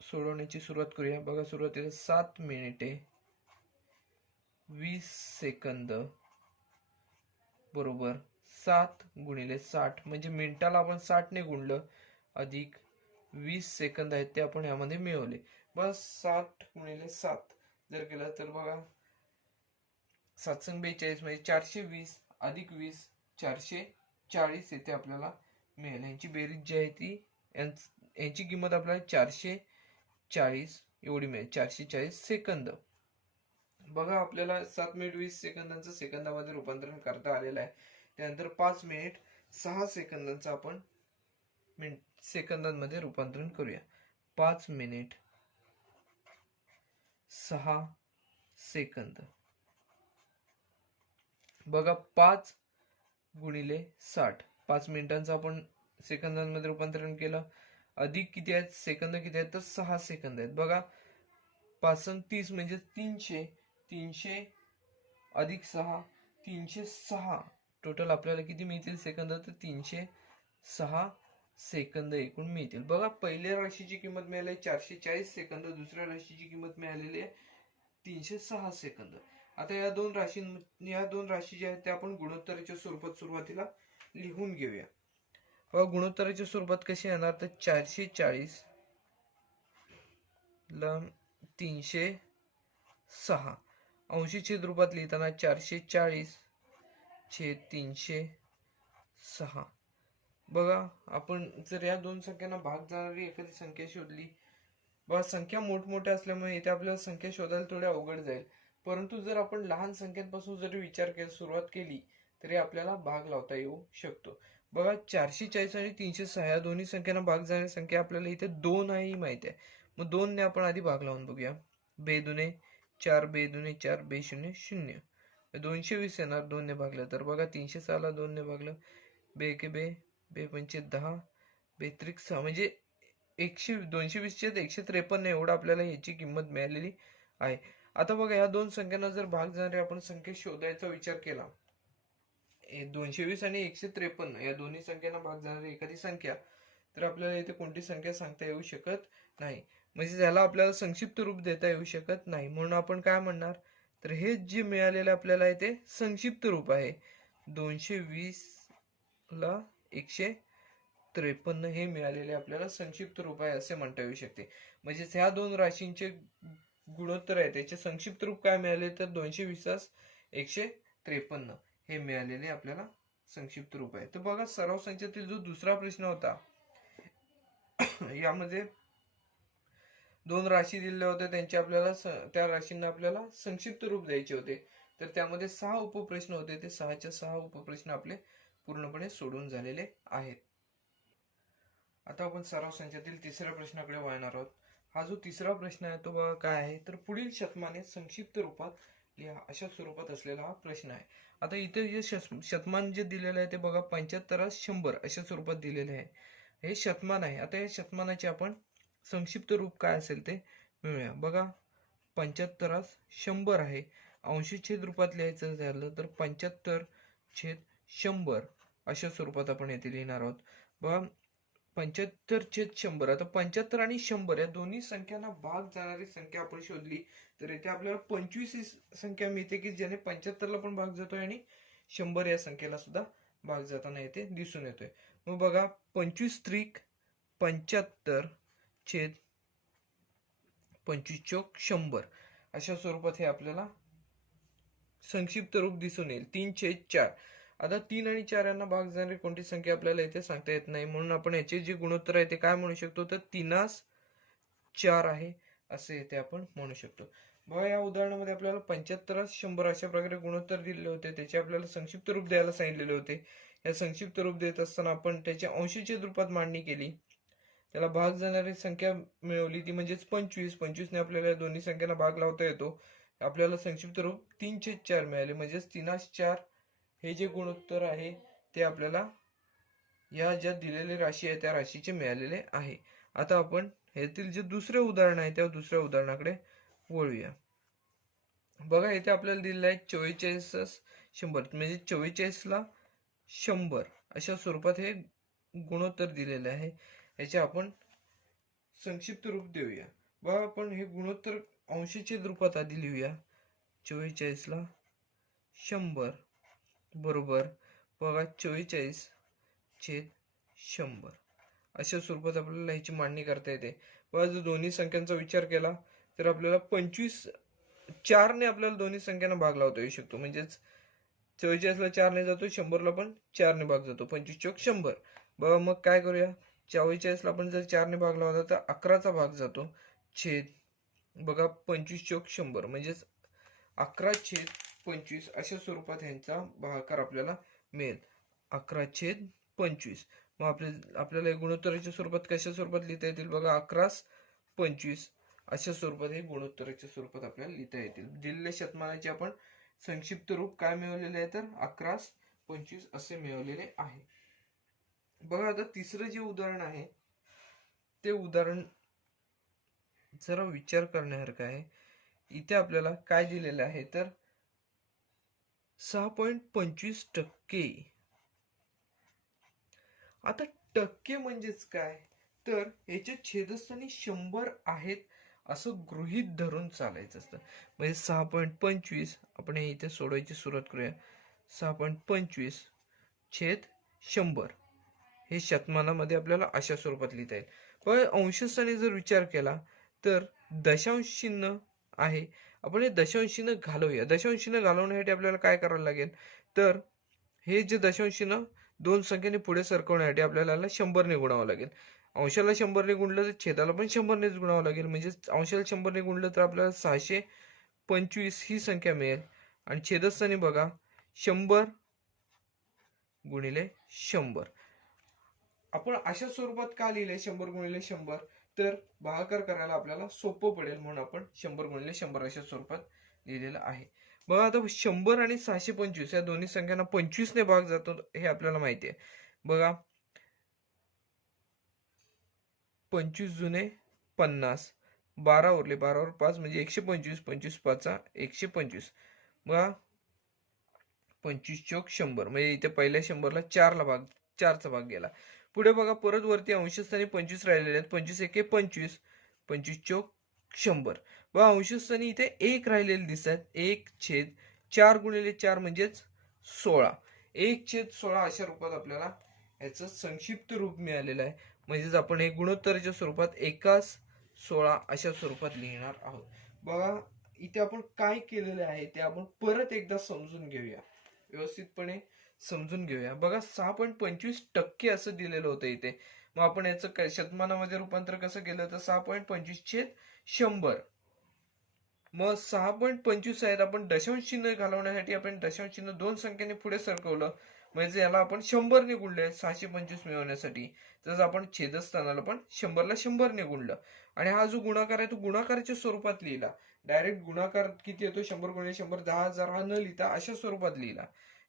सोडवण्याची सुरुवात करूया. बघा सुरुवातीला 7 मिनिटे 20 सेकंद बरोबर 7 गुणिले 60 म्हणजे मिनिटाला आपण 60 ने गुणलं अधिक 20 सेकंद आहेत ते आपण यामध्ये मिळवले. बस 60 गुणिले 7 जर केलं तर बघा 742 म्हणजे 420 अधिक 20 440 येथे आपल्याला मिळेल. यांची बेरीज जी आहे ती यांची किंमत आपल्याला 440 एवढी मिळेल. 440 सेकंद. बघा आपल्याला 7 मिनिट 20 सेकंदांचं सेकंदामध्ये रूपांतरण करता आलेलं आहे. त्यानंतर 5 मिनिट 6 सेकंदांचं आपण सेकंदांमध्ये रूपांतरण करूया. 5 मिनिट 6 सेकंद बघा 5 गुणिले 60 5 मिनिटांचं आपण सेकंदांमध्ये रूपांतरण केलं अधिक किती आहेत सेकंद किती आहेत तर 6 सेकंद आहेत. बघा 5 आणि 30 म्हणजे 300 300 अधिक 6 306 टोटल आपल्याला किती मिळतील सेकंद तर 306 सेकंद एकूण मिळतील. बघा पहिल्या राशीची किंमत मिळाली 440 सेकंद, दुसऱ्या राशीची किंमत मिळालेली आहे 306 सेकंद. आता या दोन राशी ज्या आहेत त्या आपण गुणोत्तराच्या स्वरूपात सुरुवातीला लिहून घेऊया. गुणोत्तराच्या स्वरूपात कशी येणार तर 440 ला 306 अंशी छेद रूपात लिहिताना 440 छेद 306. बघा आपण जर या दोन संख्यांना भाग जाणारी एखादी संख्या शोधली, बघा संख्या मोठमोठ्या असल्यामुळे इथे आपल्याला संख्या शोधायला थोडी अवघड जाईल, परंतु जर आपण लहान संख्यांपासून जरी विचार सुरुवात केली तरी आपल्याला भाग लावता येऊ शकतो. बघा 440 आणि 306 या दोन्ही संख्यांना भाग जाणारी संख्या आपल्याला इथे 2 आहे माहिती आहे. मग 2 ने आपण आधी भाग लावून बघूया. बेदुने 4 बेदुने 4 बेशून्य 0 220 येणार 2 ने भागलं तर. बघा 306 ला 2 ने भागलं बे एके बे बे पंचे 10 बेत्रिक 6 म्हणजे 220 चे 153 एवढं आपल्याला याची किंमत मिळालेली आहे. आता बघा या दोन संख्यांना जर भाग जाणारी आपण संख्या शोधायचा विचार केला, 220 आणि 153 या दोन्ही संख्यांना भाग जाणारी एखादी संख्या, तर आपल्याला इथे कोणती संख्या सांगता येऊ शकत नाही, म्हणजे त्याला आपल्याला संक्षिप्त रूप देता येऊ शकत नाही. म्हणून आपण काय म्हणणार तर हे जे मिळालेलं आपल्याला इथे संक्षिप्त रूप आहे 220 ला 153 हे मिळालेले आपल्याला संक्षिप्त रूप आहे असे म्हणता येऊ शकते. म्हणजे ह्या दोन राशींचे गुणोत्तर आहे त्याचे संक्षिप्त रूप काय मिळाले तर 220 153 हे मिळालेले आपल्याला संक्षिप्त रूप आहे. तर बघा सराव संख्येतील जो दुसरा प्रश्न होता यामध्ये दोन राशी दिलेल्या होत्या, त्यांचे आपल्याला त्या राशींना आपल्याला संक्षिप्त रूप द्यायचे होते. तर त्यामध्ये 6 उपप्रश्न होते, ते 6च्या 6 उपप्रश्न आपले पूर्णपणे सोडून झालेले आहेत. आता आपण सराव संचातील तिसऱ्या प्रश्नाकडे वळणार आहोत. हा जो तिसरा प्रश्न आहे तो बघा काय आहे तर पुढील शतमाने संक्षिप्त रूपात लिहा अशा स्वरूपात असलेला हा प्रश्न आहे. आता इथे जे शतमान जे दिलेलं आहे ते बघा 75 100 अशा स्वरूपात दिलेले आहे. हे शतमान आहे. आता या शतमानाचे आपण संक्षिप्त रूप काय असेल ते मिळूया. बघा 75 100 आहे. अंशी छेद रूपात लिहायचं झालं तर 75/100 अशा स्वरूपात आपण येथे लिहिणार आहोत. बघा 75/100. आता 75 आणि 100 या दोन्ही संख्यांना भाग जाणारी संख्या आपण शोधली तर इथे आपल्याला 25 ही संख्या मिळते की ज्याने 75ला पण भाग जातोय आणि 100 या संख्येला सुद्धा भाग जाताना येथे दिसून येतोय. मग बघा 25/75/25 अशा स्वरूपात हे आपल्याला संक्षिप्त रूप दिसून येईल. 3/4. आता 3 आणि 4 यांना भाग जाणारी कोणती संख्या आपल्याला इथे सांगता येत नाही, म्हणून आपण याचे जे गुणोत्तर आहे ते काय म्हणू शकतो तर 3/4 आहे असे इथे आपण म्हणू शकतो. बघा या उदाहरणामध्ये आपल्याला 75/100 अशा प्रकारे गुणोत्तर दिलेले होते. त्याचे आपल्याला संक्षिप्त रूप द्यायला सांगितलेले होते. या संक्षिप्त रूप देत असताना आपण त्याच्या अंशीच्या रूपात मांडणी केली. त्याला भाग जाणारी संख्या मिळवली ती म्हणजेच 25. 25 ने आपल्याला या दोन्ही संख्यांना भाग लावता येतो. आपल्याला संक्षिप्त रूप 3/4 मिळाले म्हणजेच 3/4 हे जे गुणोत्तर आहे ते आपल्याला या ज्या दिलेली राशी आहे त्या राशीचे मिळालेले आहे. आता आपण ह्यातील जे दुसरे उदाहरण आहे त्या दुसऱ्या उदाहरणाकडे वळूया. बघा इथे आपल्याला दिलेलं आहे 44/100 म्हणजे 44ला 100 अशा स्वरूपात हे गुणोत्तर दिलेले आहे. याचे आपण संक्षिप्त रूप देऊया. बघा आपण हे गुणोत्तर अंशीच्या रूपात आधी लिहूया. 44ला 100 बरोबर बघा 44/100 अशा स्वरूपात आपल्याला ह्याची मांडणी करता येते. बघा जर दोन्ही संख्यांचा विचार केला तर आपल्याला 4 ने आपल्याला दोन्ही संख्यांना भाग लावता येऊ शकतो. म्हणजेच 44ला 4 ने जातो, 100ला पण 4 ने भाग जातो. 25/100. बघा मग काय करूया 44ला आपण जर 4 ने भाग लावला तर 11चा भाग जातो छेद बघा 25/100 म्हणजेच 11/25 अशा स्वरूपात ह्यांचा भागाकार आपल्याला मिळेल. 11/25. मग आपल्याला गुणोत्तराच्या स्वरूपात कशा स्वरूपात लिहिता येतील बघा 11/25 अशा स्वरूपात हे गुणोत्तराच्या स्वरूपात आपल्याला लिहिता येतील. दिलेल्या शतमानाचे आपण संक्षिप्त रूप काय मिळवलेले आहे तर 11/25 असे मिळवलेले आहे. बघा आता तिसरं जे उदाहरण आहे ते उदाहरण जरा विचार करण्यासारखं आहे. इथे आपल्याला काय दिलेलं आहे तर 6.25%. आता टक्के म्हणजेच काय तर याच्या छेदस्थानी 100 आहेत असं गृहीत धरून चालायचं असतं. म्हणजे 6.25 आपण इथे सोडवायची सुरुवात करूया. 6.25/100 हे शतमानामध्ये आपल्याला अशा स्वरूपात लिहिता येईल. पण अंशस्थानी जर विचार केला तर दशांश चिन्ह आहे. आपण हे दशांश चिन्ह घालवूया. दशांश चिन्ह घालवण्यासाठी आपल्याला काय करावं लागेल तर हे जे दशांश चिन्ह दोन संख्येने पुढे सरकवण्यासाठी आपल्याला 100 ने गुणावं लागेल. अंशाला 100 ने गुणलं तर छेदाला पण 100 नेच गुणावं लागेल. म्हणजे अंशाला 100 ने गुणलं तर आपल्याला 625 ही संख्या मिळेल. आणि छेदस्थानी बघा 100 गुणिले 100. आपण अशा स्वरूपात का लिहिले 100 गुणिले 100 तर भागाकार करायला आपल्याला सोपं पडेल म्हणून आपण 100 गुणिले 100 अशा स्वरूपात लिहिलेलं आहे. बघा आता 100 आणि 625 या दोन्ही संख्यांना 25 ने भाग जातो हे आपल्याला माहिती आहे. बघा 25 जुने 50 12 उरले 12 वर 5 म्हणजे 125 25 5 125. बघा 25/100 म्हणजे इथे पहिल्या 100ला 4चा भाग गेला. पुढे बघा परत वरती अंशस्थानी 25 राहिलेले आहेत. 25 1 25 25/100. बघा अंशस्थानी इथे 1 राहिलेले दिसतात. 1/4 गुणिले 4 म्हणजेच 16. 1/16 अशा रूपात आपल्याला याचं संक्षिप्त रूप मिळालेलं आहे. म्हणजेच आपण हे गुणोत्तराच्या स्वरूपात 1/16 अशा स्वरूपात लिहिणार आहोत. बघा इथे आपण काय केलेलं आहे ते आपण परत एकदा समजून घेऊया. व्यवस्थितपणे समजून घेऊया. बघा 6.25% असं दिलेलं होतं इथे. मग आपण याचं शतमानामध्ये रूपांतर कसं केलं तर 6.25/100. मग 6.25 आहेत आपण दशांश चिन्ह घालवण्यासाठी आपण दशांश चिन्ह दोन संख्येने पुढे सरकवलं म्हणजे याला आपण 100 ने गुणले 625 मिळवण्यासाठी. जसं आपण छेदस्थानाला पण 100ला 100 ने गुणलं आणि हा जो गुणाकार आहे तो गुणाकाराच्या स्वरूपात लिहिला. डायरेक्ट गुणाकार किती येतो 100 गुणिले 100 10,000 हा न लिहिता अशा स्वरूपात लिहिला.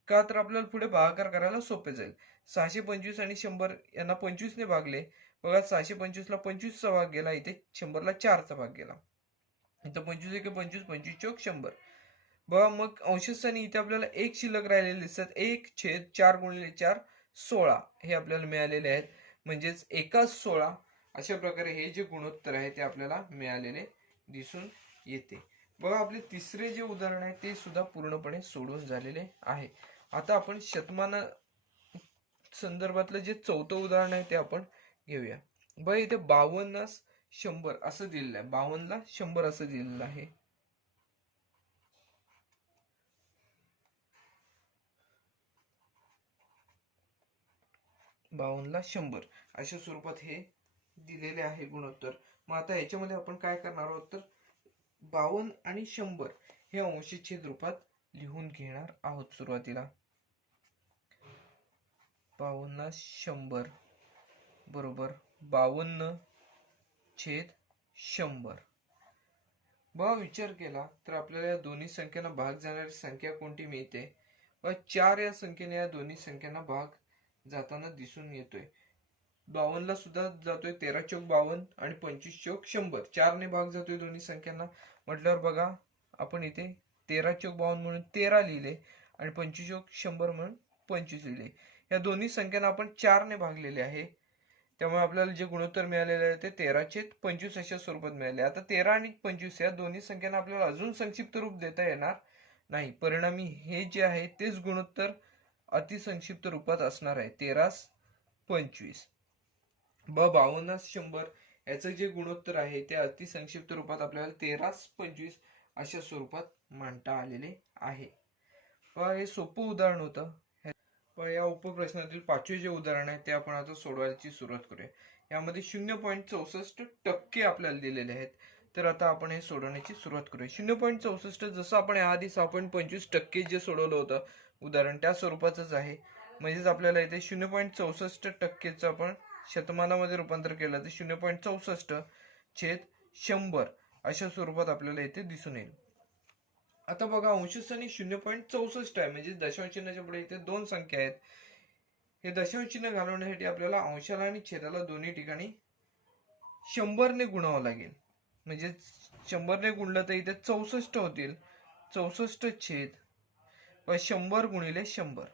का तर आपल्याला पुढे भागाकार करायला सोपे जाईल. 625 आणि 100 यांना 25 ने भागले. बघा 625 ला 25 चा भाग गेला, इथे 100 ला 4 चा भाग गेला. इथं 25 एके 25, 25 चौक 100. बघा मग अंशस्थानी इथे आपल्याला एक शिल्लक राहिलेले दिसतात. 1/4 गुणिले 4 16 हे आपल्याला मिळालेले आहेत. म्हणजेच एकाच 16 अशा प्रकारे हे जे गुणोत्तर आहे ते आपल्याला मिळालेले दिसून येते. बघा आपले तिसरे जे उदाहरण आहे ते सुद्धा पूर्णपणे सोडून झालेले आहे. आता आपण शतमान संदर्भातलं जे चौथं उदाहरण आहे ते आपण घेऊया. बघा इथे 52 100 असं दिलेलं आहे. 52 ला 100 असं दिलेलं आहे. 52 ला 100 अशा स्वरूपात हे दिलेले आहे गुणोत्तर. मग आता याच्यामध्ये आपण काय करणार आहोत तर 52 आणि 100 हे अंशछेद रूपात लिहून घेणार आहोत. सुरुवातीला 52 ला 100 बरोबर 52/100. बघा विचार केला तर आपल्याला या दोन्ही संख्यांना भाग जाणारी संख्या कोणती मिळते? 4 या संख्येने या दोन्ही संख्यांना भाग जाताना दिसून येतोय. 52 ला सुद्धा जातोय 13 चौक 52 आणि 25 चौक 100. 4 ने भाग जातोय दोन्ही संख्यांना म्हटल्यावर बघा आपण इथे 13 चौक 52 म्हणून 13 लिहिले आणि 25 चौक 100 म्हणून 25 लिहिले. या दोन्ही संख्यांना आपण 4 ने भागलेले आहे. त्यामुळे आपल्याला जे गुणोत्तर मिळालेले आहे ते 13/25 अशा स्वरूपात मिळाले. आता 13 आणि 25 या दोन्ही संख्यांना आपल्याला अजून संक्षिप्त रूप देता येणार नाही. परिणामी हे जे आहे तेच गुणोत्तर अतिसंक्षिप्त रूपात असणार आहे 13/25. 52 100 याचं जे गुणोत्तर आहे ते अतिसंक्षिप्त रूपात आपल्याला 13/25 अशा स्वरूपात मांडता आलेले आहे. हे सोपं उदाहरण होतं. या उपप्रश्नातील 5वे जे उदाहरण आहे ते आपण आता सोडवायची सुरुवात करूया. यामध्ये 0.64% आपल्याला दिलेले आहेत. तर आता आपण हे सोडवण्याची सुरुवात करूया. 0.64 जसं आपण याआधी 6.25% जे सोडवलं होतं उदाहरण त्या स्वरूपाचंच आहे. म्हणजेच आपल्याला इथे 0.64%चं आपण शतमानामध्ये रूपांतर केलं तर 0.64/100 अशा स्वरूपात आपल्याला इथे दिसून येईल. आता बघा अंशस्थानी 0.64 आहे म्हणजे दशांश चिन्हाच्या पुढे इथे दोन संख्या आहेत. हे दशांश चिन्ह घालवण्यासाठी आपल्याला अंशाला आणि छेदाला दोन्ही ठिकाणी 100 ने गुणावं लागेल. म्हणजे 100 ने गुणलं तर इथे 64 होतील. 64/100 गुणिले 100.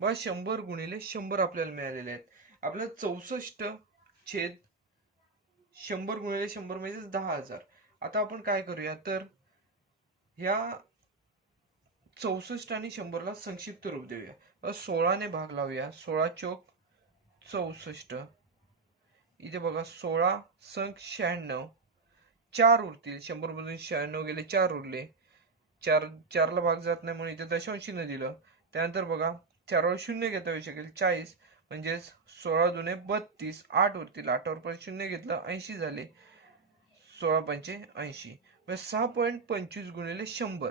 बघा 100 गुणिले 100 आपल्याला मिळालेले आहेत. आपल्याला 64/100 गुणिले 100 म्हणजे 10,000. आता आपण काय करूया तर ह्या 64 आणि 100 ला संक्षिप्त रूप देऊया. 16 ने भाग लावूया. 16 चौक 64. इथे बघा 16 संख 96. 4 उरतील. 100 मधून 96 गेले 4 उरले. 4 ला भाग जात नाही म्हणून इथे दशांश चिन्ह दिलं. त्यानंतर बघा 4 वर 0 घेता येऊ शकेल 40 म्हणजेच 16 दुने 32. 8 उरतील. 8 वर परत 0 घेतलं 80 झाले. 16×5 80. 6.25 गुणिले 100.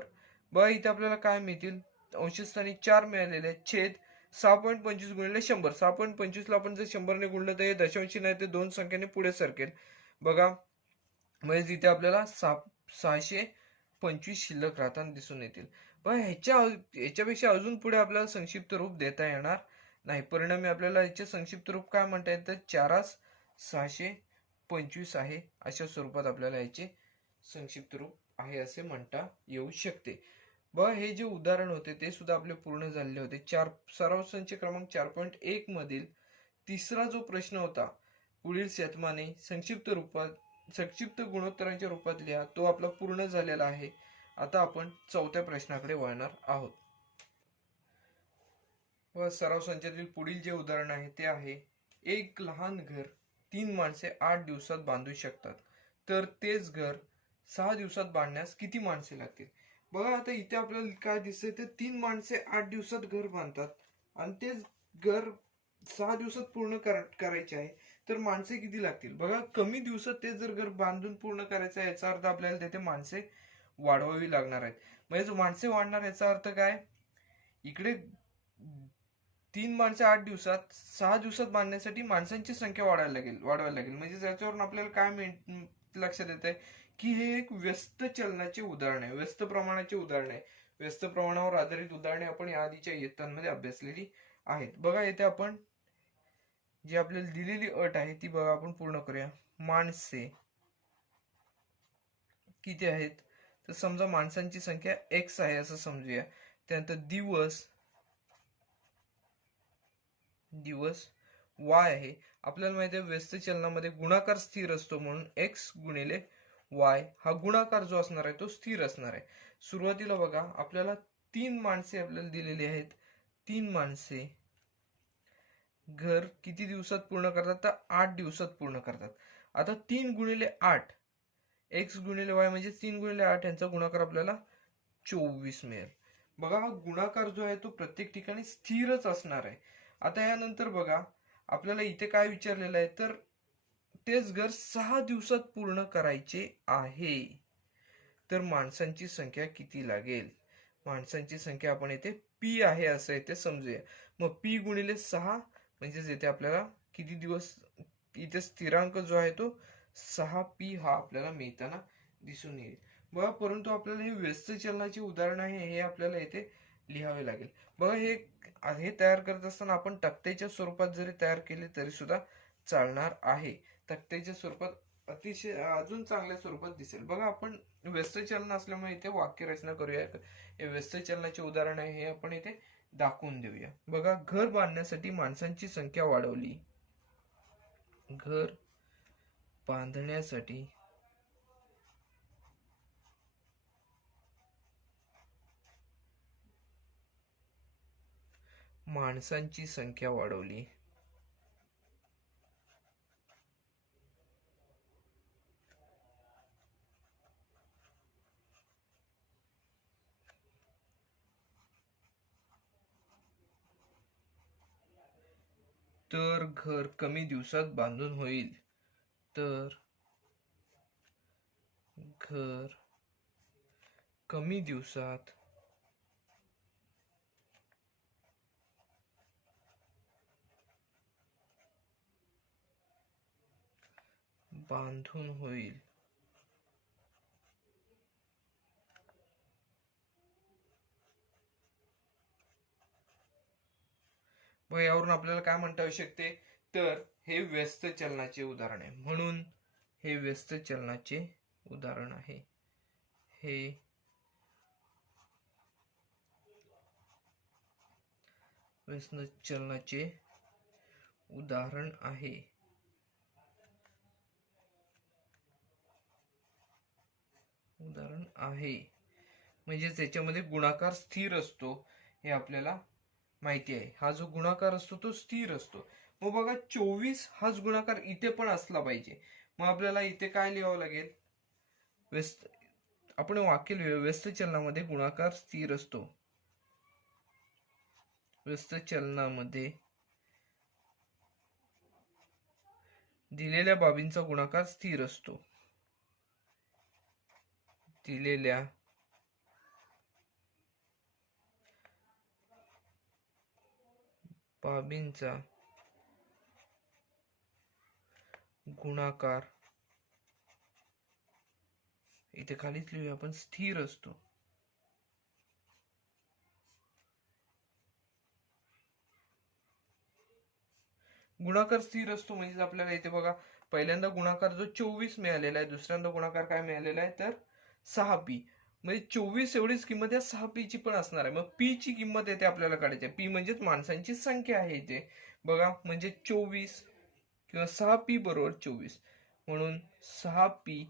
बघा इथे आपल्याला काय मिळतील अंशस्थानी 4 मिळालेले आहेत. छेद 6.25 गुणिले 100. 6.25 ला आपण जर 100 ने गुणलं तर हे दशांश चिन्ह आहे ते दोन संख्येने पुढे सरकेल. बघा म्हणजे इथे आपल्याला 625 शिल्लक राहताना दिसून येतील. बघा ह्याच्यापेक्षा अजून पुढे आपल्याला संक्षिप्त रूप देता येणार नाही. परिणामी आपल्याला याचे संक्षिप्त रूप काय म्हणता येतं 4/625 आहे अशा स्वरूपात आपल्याला याचे संक्षिप्त रूप आहे असे म्हणता येऊ शकते. बघा हे जे उदाहरण होते ते सुद्धा आपले पूर्ण झालेले होते. सराव संच क्रमांक 4.1 मधील तिसरा जो प्रश्न होता पुढील शतमाने संक्षिप्त गुणोत्तरांच्या रूपात लिहा तो आपला पूर्ण झालेला आहे. आता आपण चौथ्या प्रश्नाकडे वळणार आहोत. व सराव संचातील पुढील जे उदाहरण आहे ते आहे एक लहान घर 3 माणसे 8 दिवसात बांधू शकतात तर तेच घर 6 दिवसात बांधण्यास किती माणसे लागतील. बघा आता इथे आपल्याला काय दिसतंय तर 3 माणसे 8 दिवसात घर बांधतात आणि तेच घर 6 दिवसात पूर्ण करायचे आहे तर माणसे किती लागतील. बघा कमी दिवसात ते जर घर बांधून पूर्ण करायचं आहे याचा अर्थ आपल्याला तिथे माणसे वाढवावी लागणार आहेत. म्हणजे माणसे वाढणार याचा अर्थ काय इकडे 3 माणसे 8 दिवसात, 6 दिवसात बांधण्यासाठी माणसांची संख्या वाढवायला लागेल. म्हणजे त्याच्यावरून आपल्याला काय लक्षात येत आहे की हे एक व्यस्त चलनाचे उदाहरण आहे, व्यस्त प्रमाणाचे उदाहरण आहे. व्यस्त प्रमाणावर आधारित उदाहरणे आपण या आधीच्या इयत्तांमध्ये अभ्यासलेली आहेत. बघा येथे आपण जी आपल्याला दिलेली अट आहे ती बघा आपण पूर्ण करूया. माणसे किती आहेत, तर समजा माणसांची संख्या x आहे असं समजूया. त्यानंतर दिवस y आहे. आपल्याला माहिती आहे व्यस्त चलनामध्ये गुणाकार स्थिर असतो, म्हणून x गुणिले y हा गुणाकार जो असणार आहे तो स्थिर असणार आहे. सुरुवातीला बघा आपल्याला 3 माणसे आपल्याला दिलेली आहेत. 3 माणसे घर किती दिवसात पूर्ण करतात, तर 8 दिवसात पूर्ण करतात. आता 3 गुणिले 8 x गुणिले y म्हणजे 3 गुणिले 8 यांचा गुणाकार आपल्याला 24 मिळेल. बघा हा गुणाकार जो आहे तो प्रत्येक ठिकाणी स्थिरच असणार आहे. आता यानंतर बघा आपल्याला इथे काय विचारलेलं आहे, तर तेच घर 6 दिवसात पूर्ण करायचे आहे, तर माणसांची संख्या किती लागेल. माणसांची संख्या आपण इथे p आहे असं इथे समजूया. मग p गुणिले 6 म्हणजेच इथे आपल्याला किती दिवस, इथे स्थिरांक जो आहे तो 6p हा आपल्याला मिळताना दिसून येईल. बघा परंतु आपल्याला हे व्यस्त चलनाचे उदाहरण आहे हे आपल्याला इथे लिहावे लागेल. बघा हे तयार करत असताना आपण तक्त्याच्या स्वरूपात जरी तयार केले तरी सुद्धा चालणार आहे. तक्त्याच्या स्वरूपात अतिशय अजून चांगल्या स्वरूपात दिसेल. बघा आपण व्यस्त चलन असल्यामुळे इथे वाक्य रचना करूया. हे व्यस्त चलनाचे उदाहरण आहे हे आपण इथे दाखवून देऊया. बघा घर बांधण्यासाठी माणसांची संख्या वाढवली. घर बांधण्यासाठी माणसांची संख्या वाढवली. तर घर कमी दिवसात बांधून होईल. तर घर कमी दिवसात बांधून होईल. व यावरून आपल्याला काय म्हणता येऊ शकते, तर हे व्यस्त चलनाचे उदाहरण आहे, म्हणून हे व्यस्त चलनाचे उदाहरण आहे. हे व्यस्त चलनाचे उदाहरण आहे. म्हणजे त्याच्यामध्ये गुणाकार स्थिर असतो हे आपल्याला माहिती आहे. हा जो गुणाकार असतो तो स्थिर असतो. मग बघा 24 हाच गुणाकार इथे पण असला पाहिजे. मग आपल्याला इथे काय लिहावं लागेल, व्यस्त आपण वाक्य लिहूया. व्यस्त चलनामध्ये गुणाकार स्थिर असतो. व्यस्त चलनामध्ये दिलेल्या बाबींचा गुणाकार स्थिर असतो. दिलेल्या बाबींचा गुणाकार इथे खालीच लिहूया आपण, स्थिर असतो. गुणाकार स्थिर असतो म्हणजे आपल्याला इथे बघा पहिल्यांदा गुणाकार जो 24 मिळालेला आहे, दुसऱ्यांदा गुणाकार काय मिळालेला आहे, तर 6p. म्हणजे 24 एवढीच किंमत या 6p ची पण असणार आहे. मग p ची किंमत येते आपल्याला काढायची आहे. p म्हणजेच माणसांची संख्या आहे इथे बघा, म्हणजे 24 किंवा 6p बरोबर 24, म्हणून 6p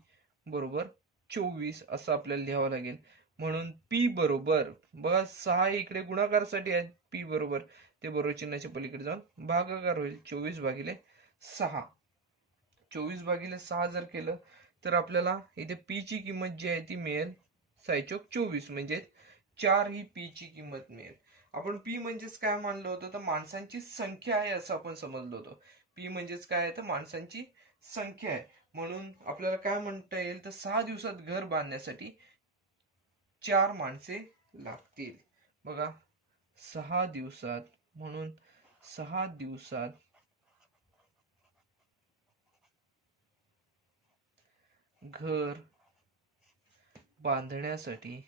बरोबर 24 असं आपल्याला लिहावं लागेल. म्हणून p बरोबर बघा 6 इकडे गुणाकारासाठी आहे, p बरोबर ते बरोबर चिन्हाच्या पलीकडे जाऊन भागाकार होईल. 24/6. 24/6 जर केलं तर आपल्याला इथे p ची किंमत जी आहे ती मिळेल 6×24, म्हणजे 4 ही p ची किंमत मिळेल. आपण p म्हणजेच काय मानलं होतं, तर माणसांची संख्या आहे असं आपण समजलो होतो. p म्हणजेच काय आहे, तर माणसांची संख्या आहे. म्हणून आपल्याला काय म्हणता येईल, तर 6 दिवसात घर बांधण्यासाठी 4 माणसे लागतील. बघा 6 दिवसात, म्हणून 6 दिवसात घर बांधण्यासाठी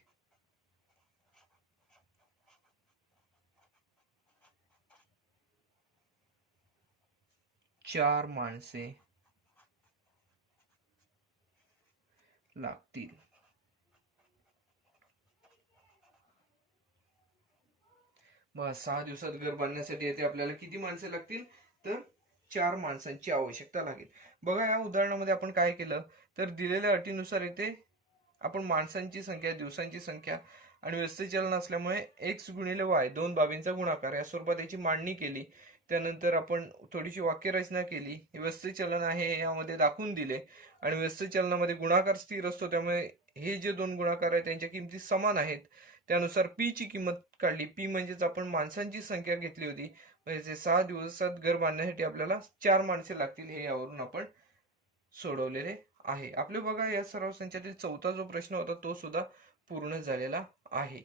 4 माणसे लागतील. मग 6 दिवसात घर बांधण्यासाठी येथे आपल्याला किती माणसे लागतील, तर 4 माणसांची आवश्यकता लागेल. बघा या उदाहरणामध्ये आपण काय केलं, तर दिलेल्या अटीनुसार येथे आपण माणसांची संख्या, दिवसांची संख्या आणि व्यस्त चलन असल्यामुळे x गुणिले y, दोन बाबींचा गुणाकार या स्वरूपात याची मांडणी केली. त्यानंतर आपण थोडीशी वाक्यरचना केली, व्यस्त चलन आहे यामध्ये दाखवून दिले आणि व्यस्त चलनामध्ये गुणाकार स्थिर असतो, त्यामुळे हे जे दोन गुणाकार आहेत त्यांच्या किमती समान आहेत. त्यानुसार पी ची किंमत काढली. पी म्हणजेच आपण माणसांची संख्या घेतली होती, म्हणजे 6 दिवसात घर बांधण्यासाठी आपल्याला 4 माणसे लागतील, हे यावरून आपण सोडवलेले आहे. आपले बघा या सराव संचातील चौथा जो प्रश्न होता तो सुद्धा पूर्ण झालेला आहे.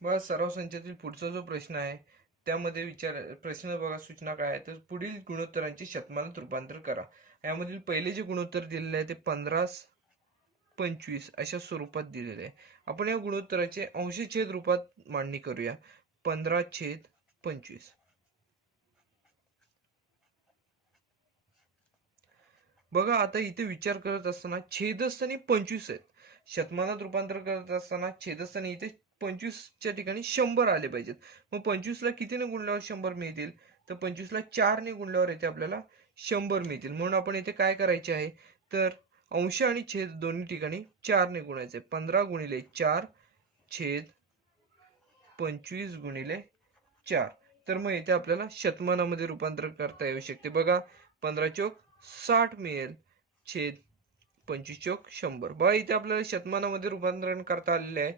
बघा सराव संचातील पुढचा जो प्रश्न आहे त्यामध्ये प्रश्न बघा, सूचना काय आहे, तर पुढील गुणोत्तरांचे शतमानात रूपांतर करा. यामधील पहिले जे गुणोत्तर दिलेले आहे ते 15:25 अशा स्वरूपात दिलेले आहे. आपण या गुणोत्तराचे अंशछेद रूपात मांडणी करूया. 15/25. बघा आता इथे विचार करत असताना छेदस्थानी 25 आहेत, शतमानात रूपांतर करत असताना छेदस्थानी इथे 25च्या ठिकाणी 100 आले पाहिजेत. मग 25ला कितीने गुणल्यावर 100 मिळतील, तर 25ला 4ने गुणल्यावर इथे आपल्याला 100 मिळतील. म्हणून आपण इथे काय करायचे आहे, तर अंश आणि छेद दोन्ही ठिकाणी 4ने गुणायचे. 15 गुणिले 4 छेद 25 गुणिले 4. तर मग इथे आपल्याला शतमानामध्ये रूपांतर करता येऊ शकते. बघा 15 चोक 60 मिळेल, छेद 25 चोक 100. बघा इथे आपल्याला शतमानामध्ये रूपांतरण करता आलेले आहे.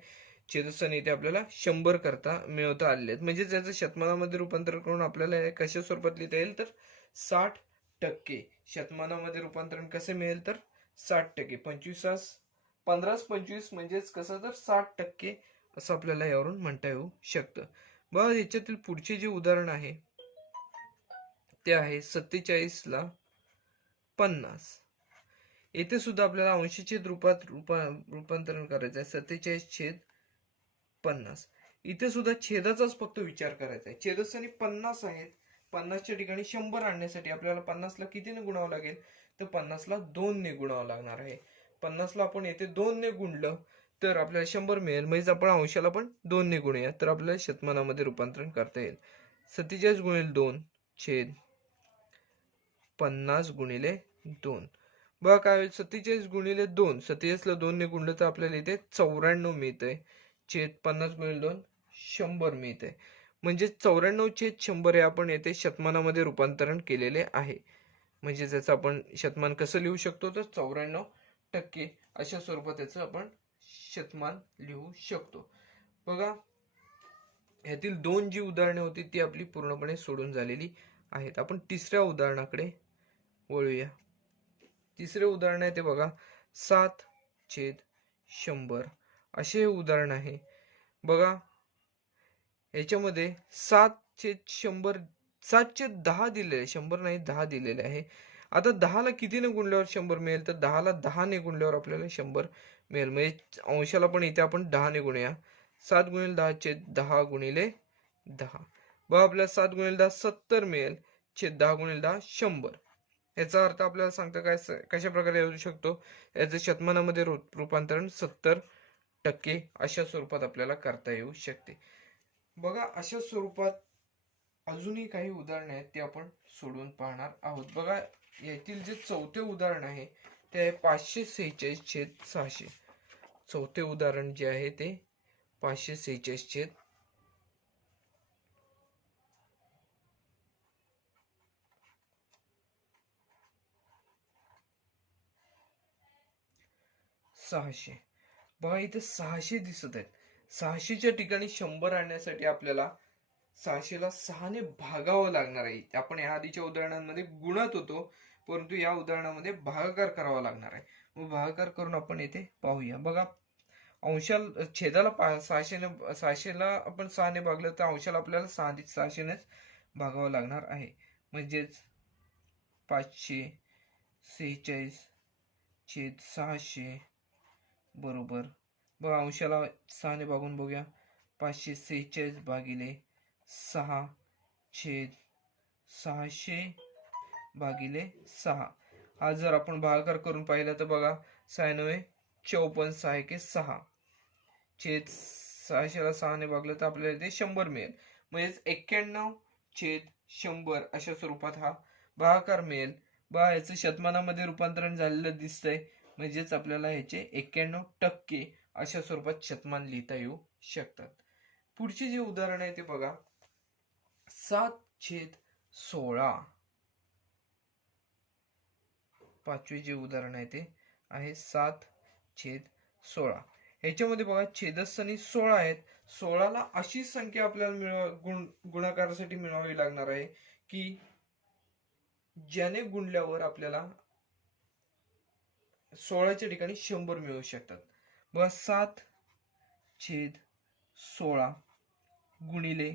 छेदस्थानी इथे आपल्याला 100 करता मिळवता आलेले आहेत. म्हणजे त्याचं शतमानामध्ये रूपांतर करून आपल्याला कशा स्वरूपात लिहिता येईल, तर 60%. शतमानामध्ये रूपांतरण कसे मिळेल, तर 60%. 15 म्हणजेच कसं, तर 60% असं आपल्याला यावरून म्हणता येऊ शकतं. बघा याच्यातील पुढचे जे उदाहरण आहे ते आहे 47ला 50. येथे सुद्धा आपल्याला अंशछेद रूपात रूपांतरण करायचं आहे. 47/50. इथे सुद्धा छेदाचाच फक्त विचार करायचा आहे. छेदस्थानी 50 आहेत, 50च्या ठिकाणी 100 आणण्यासाठी आपल्याला 50ला कितीने गुणावं लागेल, तर 50ला 2ने गुणावं लागणार आहे. 50ला आपण येथे 2ने गुणलं तर आपल्याला 100 मिळेल. म्हणजे आपण अंशाला पण 2ने गुणूया, तर आपल्याला शतमानामध्ये रूपांतरण करता येईल. 47 गुणिले 2 छेद 50 गुणिले 2. बघा काय होईल, 47 गुणिले 2, 47ला 2ने गुणलं तर आपल्याला इथे 94 मिळतंय, छेद 50 गुणिले 2 100 मिळतंय. म्हणजे 94/100 हे आपण येथे शतमानामध्ये रूपांतरण केलेले आहे. म्हणजे त्याचं आपण शतमान कसं लिहू शकतो, तर 94% अशा स्वरूपात त्याचं आपण शतमान लिहू शकतो. बघा ह्यातील 2 जी उदाहरणे होती ती आपली पूर्णपणे सोडून झालेली आहेत. आपण तिसऱ्या उदाहरणाकडे वळूया. तिसरे उदाहरण आहे ते बघा 7/100 असे हे उदाहरण आहे. बघा याच्यामध्ये 7/100, 7/10 दिलेले, 100 नाही 10 दिलेले आहे. आता 10ला कितीने गुणल्यावर 100 मिळेल, तर 10ला 10ने गुणल्यावर आपल्याला 100 मिळेल. म्हणजे अंशाला पण इथे आपण 10ने गुणूया. 7 गुणिले 10 छेद 10 गुणिले 10. बघा आपल्याला 7 गुणिले 10 70 मिळेल, छेद 10 गुणिले 10 100. याचा अर्थ आपल्याला सांगता काय, कशा प्रकारे येऊ शकतो, याचं शतमानामध्ये रूपांतरण 70% अशा स्वरूपात आपल्याला करता येऊ शकते. बघा अशा स्वरूपात अजूनही काही उदाहरणे आहेत ते आपण सोडून पाहणार आहोत. बघा यातील जे चौथे उदाहरण आहे ते आहे 546/600. चौथे उदाहरण जे आहे ते 546/600. बघा इथे 600 दिसत आहेत. 600च्या ठिकाणी 100 आणण्यासाठी आपल्याला 600ला 6ने भागावं लागणार आहे. आपण या आधीच्या उदाहरणांमध्ये गुणत होतो, परंतु या उदाहरणामध्ये भागाकार करावा लागणार आहे. मग भागाकार करून आपण येथे पाहूया. बघा अंशाला छेदाला 600ला आपण 6ने भागलं तर अंशाला आपल्याला 600नेच भागावं लागणार आहे. म्हणजेच 546/600 बरोबर, बघा अंशाला 6ने भागून बघूया. 546 भागिले 6/600 हा जर आपण भागाकार करून पाहिला तर बघा 6×9 = 54, 6×1 = 6 600ला 6ने भागलं तर आपल्याला इथे 100 मिळेल. म्हणजेच 91/100 अशा स्वरूपात हा भागाकार मिळेल. बघा याचं शतमानामध्ये रूपांतरण झालेलं दिसतंय. म्हणजेच आपल्याला ह्याचे 91% अशा स्वरूपात शतमान लिहिता येऊ शकतात. पुढचे जे उदाहरण आहे ते बघा 7/16. पाचवे जे उदाहरण आहे ते आहे 7/16. ह्याच्यामध्ये बघा छेदस्थानी 16 आहेत. 16ला अशी संख्या आपल्याला गुणाकारासाठी मिळवावी लागणार आहे की ज्याने गुणल्यावर आपल्याला 16च्या ठिकाणी 100 मिळू शकतात. बघा 7/16 गुणिले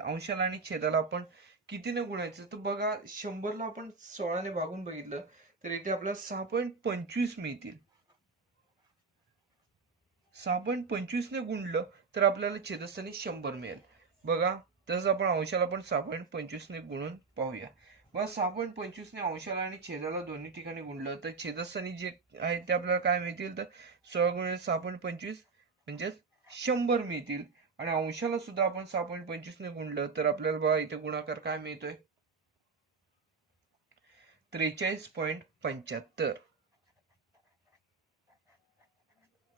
अंशाला आणि छेदाला आपण कितीने गुणायचं तर बघा 100ला आपण 16ने भागून बघितलं तर इथे आपल्याला 6.25 मिळतील. 6.25 ने गुणलं तर आपल्याला छेदस्थानी 100 मिळेल. बघा तसंच आपण अंशाला पण 6.25 ने गुणून पाहूया. बघा 6.25 ने अंशाला आणि छेदाला दोन्ही ठिकाणी गुणलं तर छेदस्थानी जे आहे ते आपल्याला काय मिळतील तर 16 गुणिले 6.25 म्हणजेच 100 मिळतील. आणि अंशाला सुद्धा आपण 6.25 ने गुणलं तर आपल्याला बघा इथे गुणाकार काय मिळतोय 43.75.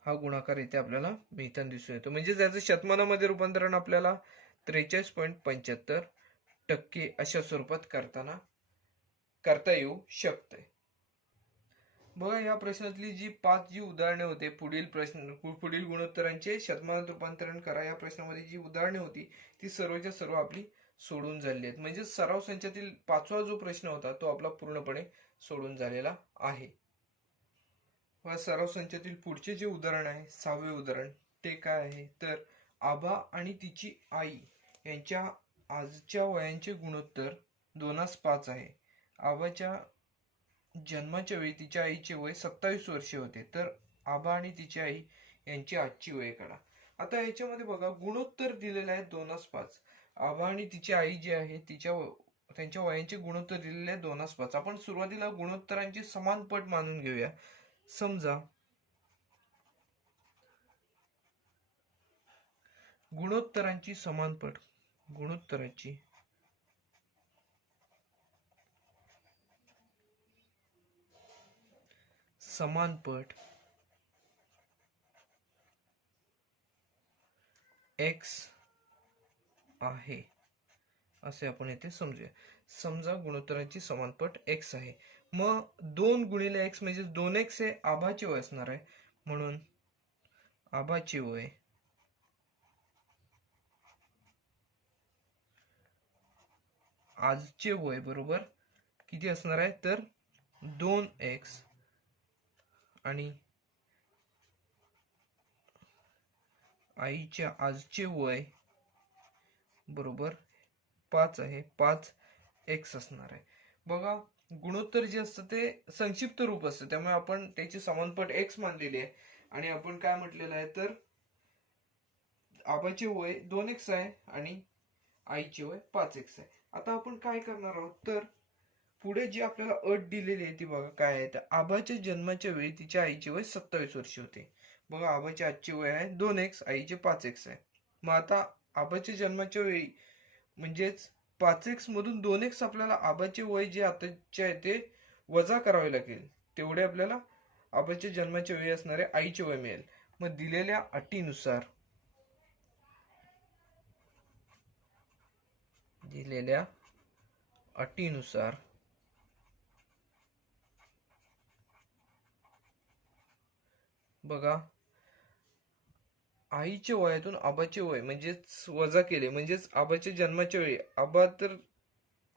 हा गुणाकार इथे आपल्याला मिळताना दिसून येतो. म्हणजे त्याचं शतमानामध्ये रूपांतरण आपल्याला 43.75% अशा स्वरूपात करता येऊ शकते. बघा या प्रश्नातली जी 5 उदाहरणे होते पुढील गुणोत्तरांचे शतमानात रूपांतरण करा या प्रश्नामध्ये जी उदाहरणे होती ती सर्वच्या सर्व आपली सोडून झालेली आहेत. म्हणजे सराव संचातील 5वा जो प्रश्न होता तो आपला पूर्णपणे सोडून झालेला आहे. सराव संचातील पुढचे जे उदाहरण आहे 6वे उदाहरण ते काय आहे तर आभा आणि तिची आई यांच्या आजच्या वयांचे गुणोत्तर 2:5 आहे. आभाच्या जन्माच्या वेळी तिच्या आईचे वय 27 वर्षे होते. तर आभा आणि तिची आई यांची आजची वय काढा. आता याच्यामध्ये बघा गुणोत्तर दिलेले आहे 2:5. आभा आणि तिची आई जी आहे त्यांच्या वयांचे गुणोत्तर दिलेले आहे 2:5. आपण सुरुवातीला गुणोत्तरांची समान पट मानून घेऊया. समजा गुणोत्तरांची समान पट x आहे असे आपण येथे समजूया. समजा गुणोत्तरांची समान पट x आहे. मग 2 गुणिले x म्हणजे 2x हे आभाचे वय असणार आहे. म्हणून आभाचे वय आजचे वय बरोबर किती असणार आहे तर 2x आणि आईच्या आजचे वय बरोबर 5 आहे. 5x असणार आहे. बघा गुणोत्तर जे असतं ते संक्षिप्त रूप असतं त्यामुळे आपण त्याची समानपट x मानलेली आहे. आणि आपण काय म्हटलेलं आहे तर आबाचे वय 2x आहे आणि आईचे वय 5x आहे. आता आपण काय करणार आहोत तर पुढे जी आपल्याला अट दिलेली आहे ती बघा काय आहे तर आबाच्या जन्माच्या वेळी तिच्या आईचे वय 27 वर्षे होते. बघा आबाचे आजचे वय आहे 2x, आईचे 5x आहे. मग आता आबाच्या जन्माच्या वेळी म्हणजेच 5x मधून 2x आपल्याला आबाचे वय जे आताचे आहे ते वजा करावे लागेल. तेवढे आपल्याला आबाच्या जन्माच्या वेळी असणारे आईचे वय मिळेल. मग दिलेल्या अटीनुसार बघा आईच्या वयातून आबाचे वय म्हणजेच वजा केले म्हणजेच आबाच्या जन्माच्या वेळी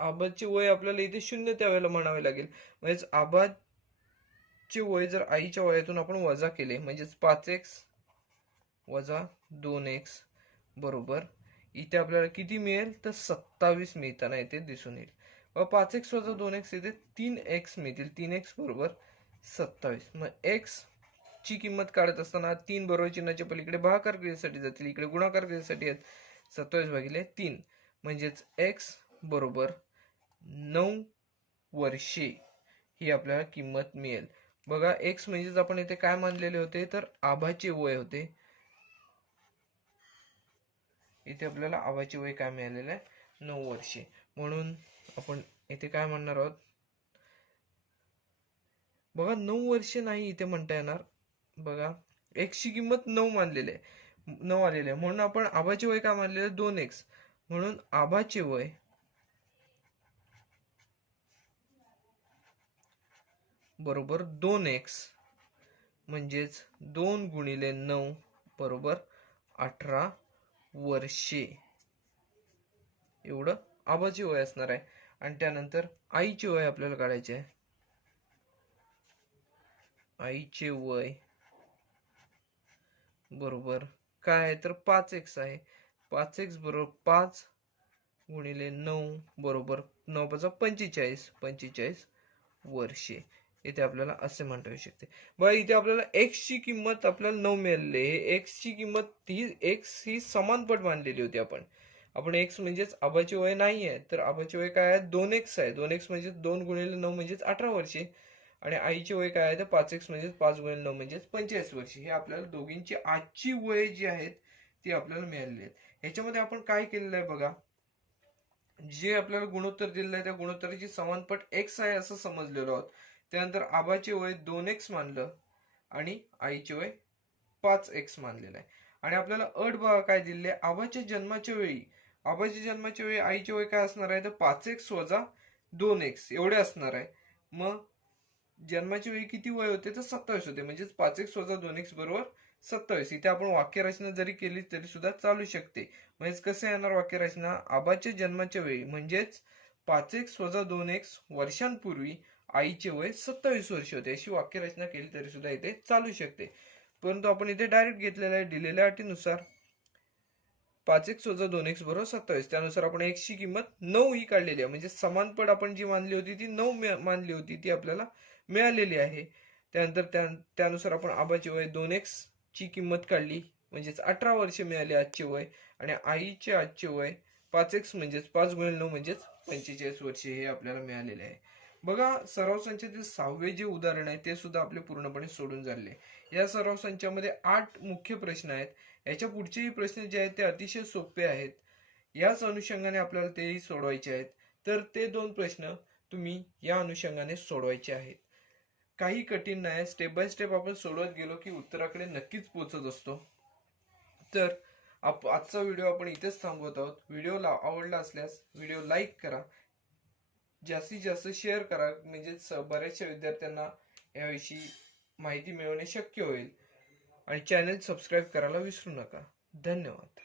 आबाचे वय आपल्याला इथे 0 त्यावेळेला म्हणावे लागेल. म्हणजेच आबाचे वय जर आईच्या वयातून आपण वजा केले म्हणजेच 5x वजा 2x बरोबर इथे आपल्याला किती मिळेल तर 27 मिळताना इथे दिसून येईल. व 5x वजा 2x इथे 3x मिळतील. 3x बरोबर 27. मग x ची किंमत काढत असताना 3 बरोबर चिन्हाच्या पलीकडे भागाकार क्रियेसाठी जातील, इकडे गुणाकार क्रियेसाठी आहेत. 27 भागिले 3 म्हणजेच x बरोबर 9 वर्षे ही आपल्याला किंमत मिळेल. बघा x म्हणजेच आपण इथे काय मानलेले होते तर आभाचे वय होते. इथे आपल्याला आभाचे वय काय मिळालेलं आहे 9 वर्षे. म्हणून आपण इथे काय म्हणणार आहोत बघा 9 वर्षे नाही इथे म्हणता येणार. बघा x ची किंमत 9 मानलेली आहे, 9 आलेले आहे, म्हणून आपण आभाचे वय काय मानलेले 2x. म्हणून आभाचे वय बरोबर 2x म्हणजेच 2 गुणिले 9 बरोबर 18 वर्षे एवढं आबाचे वय असणार आहे. आणि त्यानंतर आईचे वय आपल्याला काढायचे आहे. आईचे वय बरोबर काय आहे तर 5x आहे. 5x बरोबर 5 गुणिले 9 बरोबर 9 5 45 45 वर्षे इथे आपल्याला असे म्हणता येऊ शकते. बघा इथे आपल्याला x ची किंमत आपल्याला 9 मिळालेली आहे. x ची किंमत ही x ही समानपट मानलेली होती. आपण x म्हणजेच आबाचे वय नाही आहे तर आबाचे वय काय आहे 2x आहे. 2x म्हणजे 2 गुणिले 9 म्हणजेच 18 वर्षे. आणि आईचे वय काय आहे तर 5x म्हणजेच 5 गुणिले 9 म्हणजेच 45 वर्षे. हे आपल्याला दोघींची आजची वय जी आहेत ती आपल्याला मिळालेली आहेत. ह्याच्यामध्ये आपण काय केलेलं आहे बघा, जे आपल्याला गुणोत्तर दिलेलं आहे त्या गुणोत्तराची समानपट x आहे असं समजलेलो आहोत. त्यानंतर आबाचे वय 2x मानलं आणि आईचे वय 5x मानलेलं आहे. आणि आपल्याला अट बघा काय दिलेली आहे, आबाच्या जन्माच्या वेळी आईचे वय काय असणार आहे तर 5x वजा 2x एवढे असणार आहे. मग जन्माच्या वेळी किती वय होते तर 27 होते, म्हणजेच 5x वजा 2x बरोबर 27. इथे आपण वाक्यरचना जरी केली तरी सुद्धा चालू शकते. म्हणजेच कसं येणार वाक्यरचना, आबाच्या जन्माच्या वेळी म्हणजेच 5x वजा 2x वर्षांपूर्वी आईचे वय 27 वर्ष होते, अशी वाक्यरचना केली तरी सुद्धा इथे चालू शकते. परंतु आपण इथे डायरेक्ट घेतलेला आहे दिलेल्या अटीनुसार 5x वजा 2x बरोबर 27. त्यानुसार आपण x ची किंमत 9 ही काढलेली आहे. म्हणजे समानपट आपण जी मानली होती ती 9 मानली होती ती आपल्याला मिळालेली आहे. त्यानंतर त्यानुसार आपण आबाचे वय 2x ची किंमत काढली म्हणजेच 18 वर्ष मिळाली आजचे वय. आणि आईचे आजचे वय 5x म्हणजेच 5 गुणिले 9 म्हणजेच 45 वर्षे हे आपल्याला मिळालेले आहे. बघा सराव संचातील 6वे जे उदाहरण आहे ते सुद्धा आपले पूर्णपणे सोडून झाले. या सराव संचामध्ये 8 मुख्य प्रश्न आहेत. याच्या पुढचेही प्रश्न जे आहेत ते अतिशय सोपे आहेत. याच अनुषंगाने आपल्याला तेही सोडवायचे आहेत. तर ते 2 प्रश्न तुम्ही या अनुषंगाने सोडवायचे आहेत. काही कठीण नाही, स्टेप बाय स्टेप आपण सोडवत गेलो की उत्तराकडे नक्कीच पोहोचत असतो. तर आजचा व्हिडिओ आपण इथेच थांबवत आहोत. व्हिडिओ आवडला असल्यास व्हिडिओ लाईक करा, जास्तीत जास्त शेअर करा, म्हणजे बऱ्याचशा विद्यार्थ्यांना याविषयी माहिती मिळवणे शक्य होईल. आणि चॅनल सबस्क्राईब करायला विसरू नका. धन्यवाद.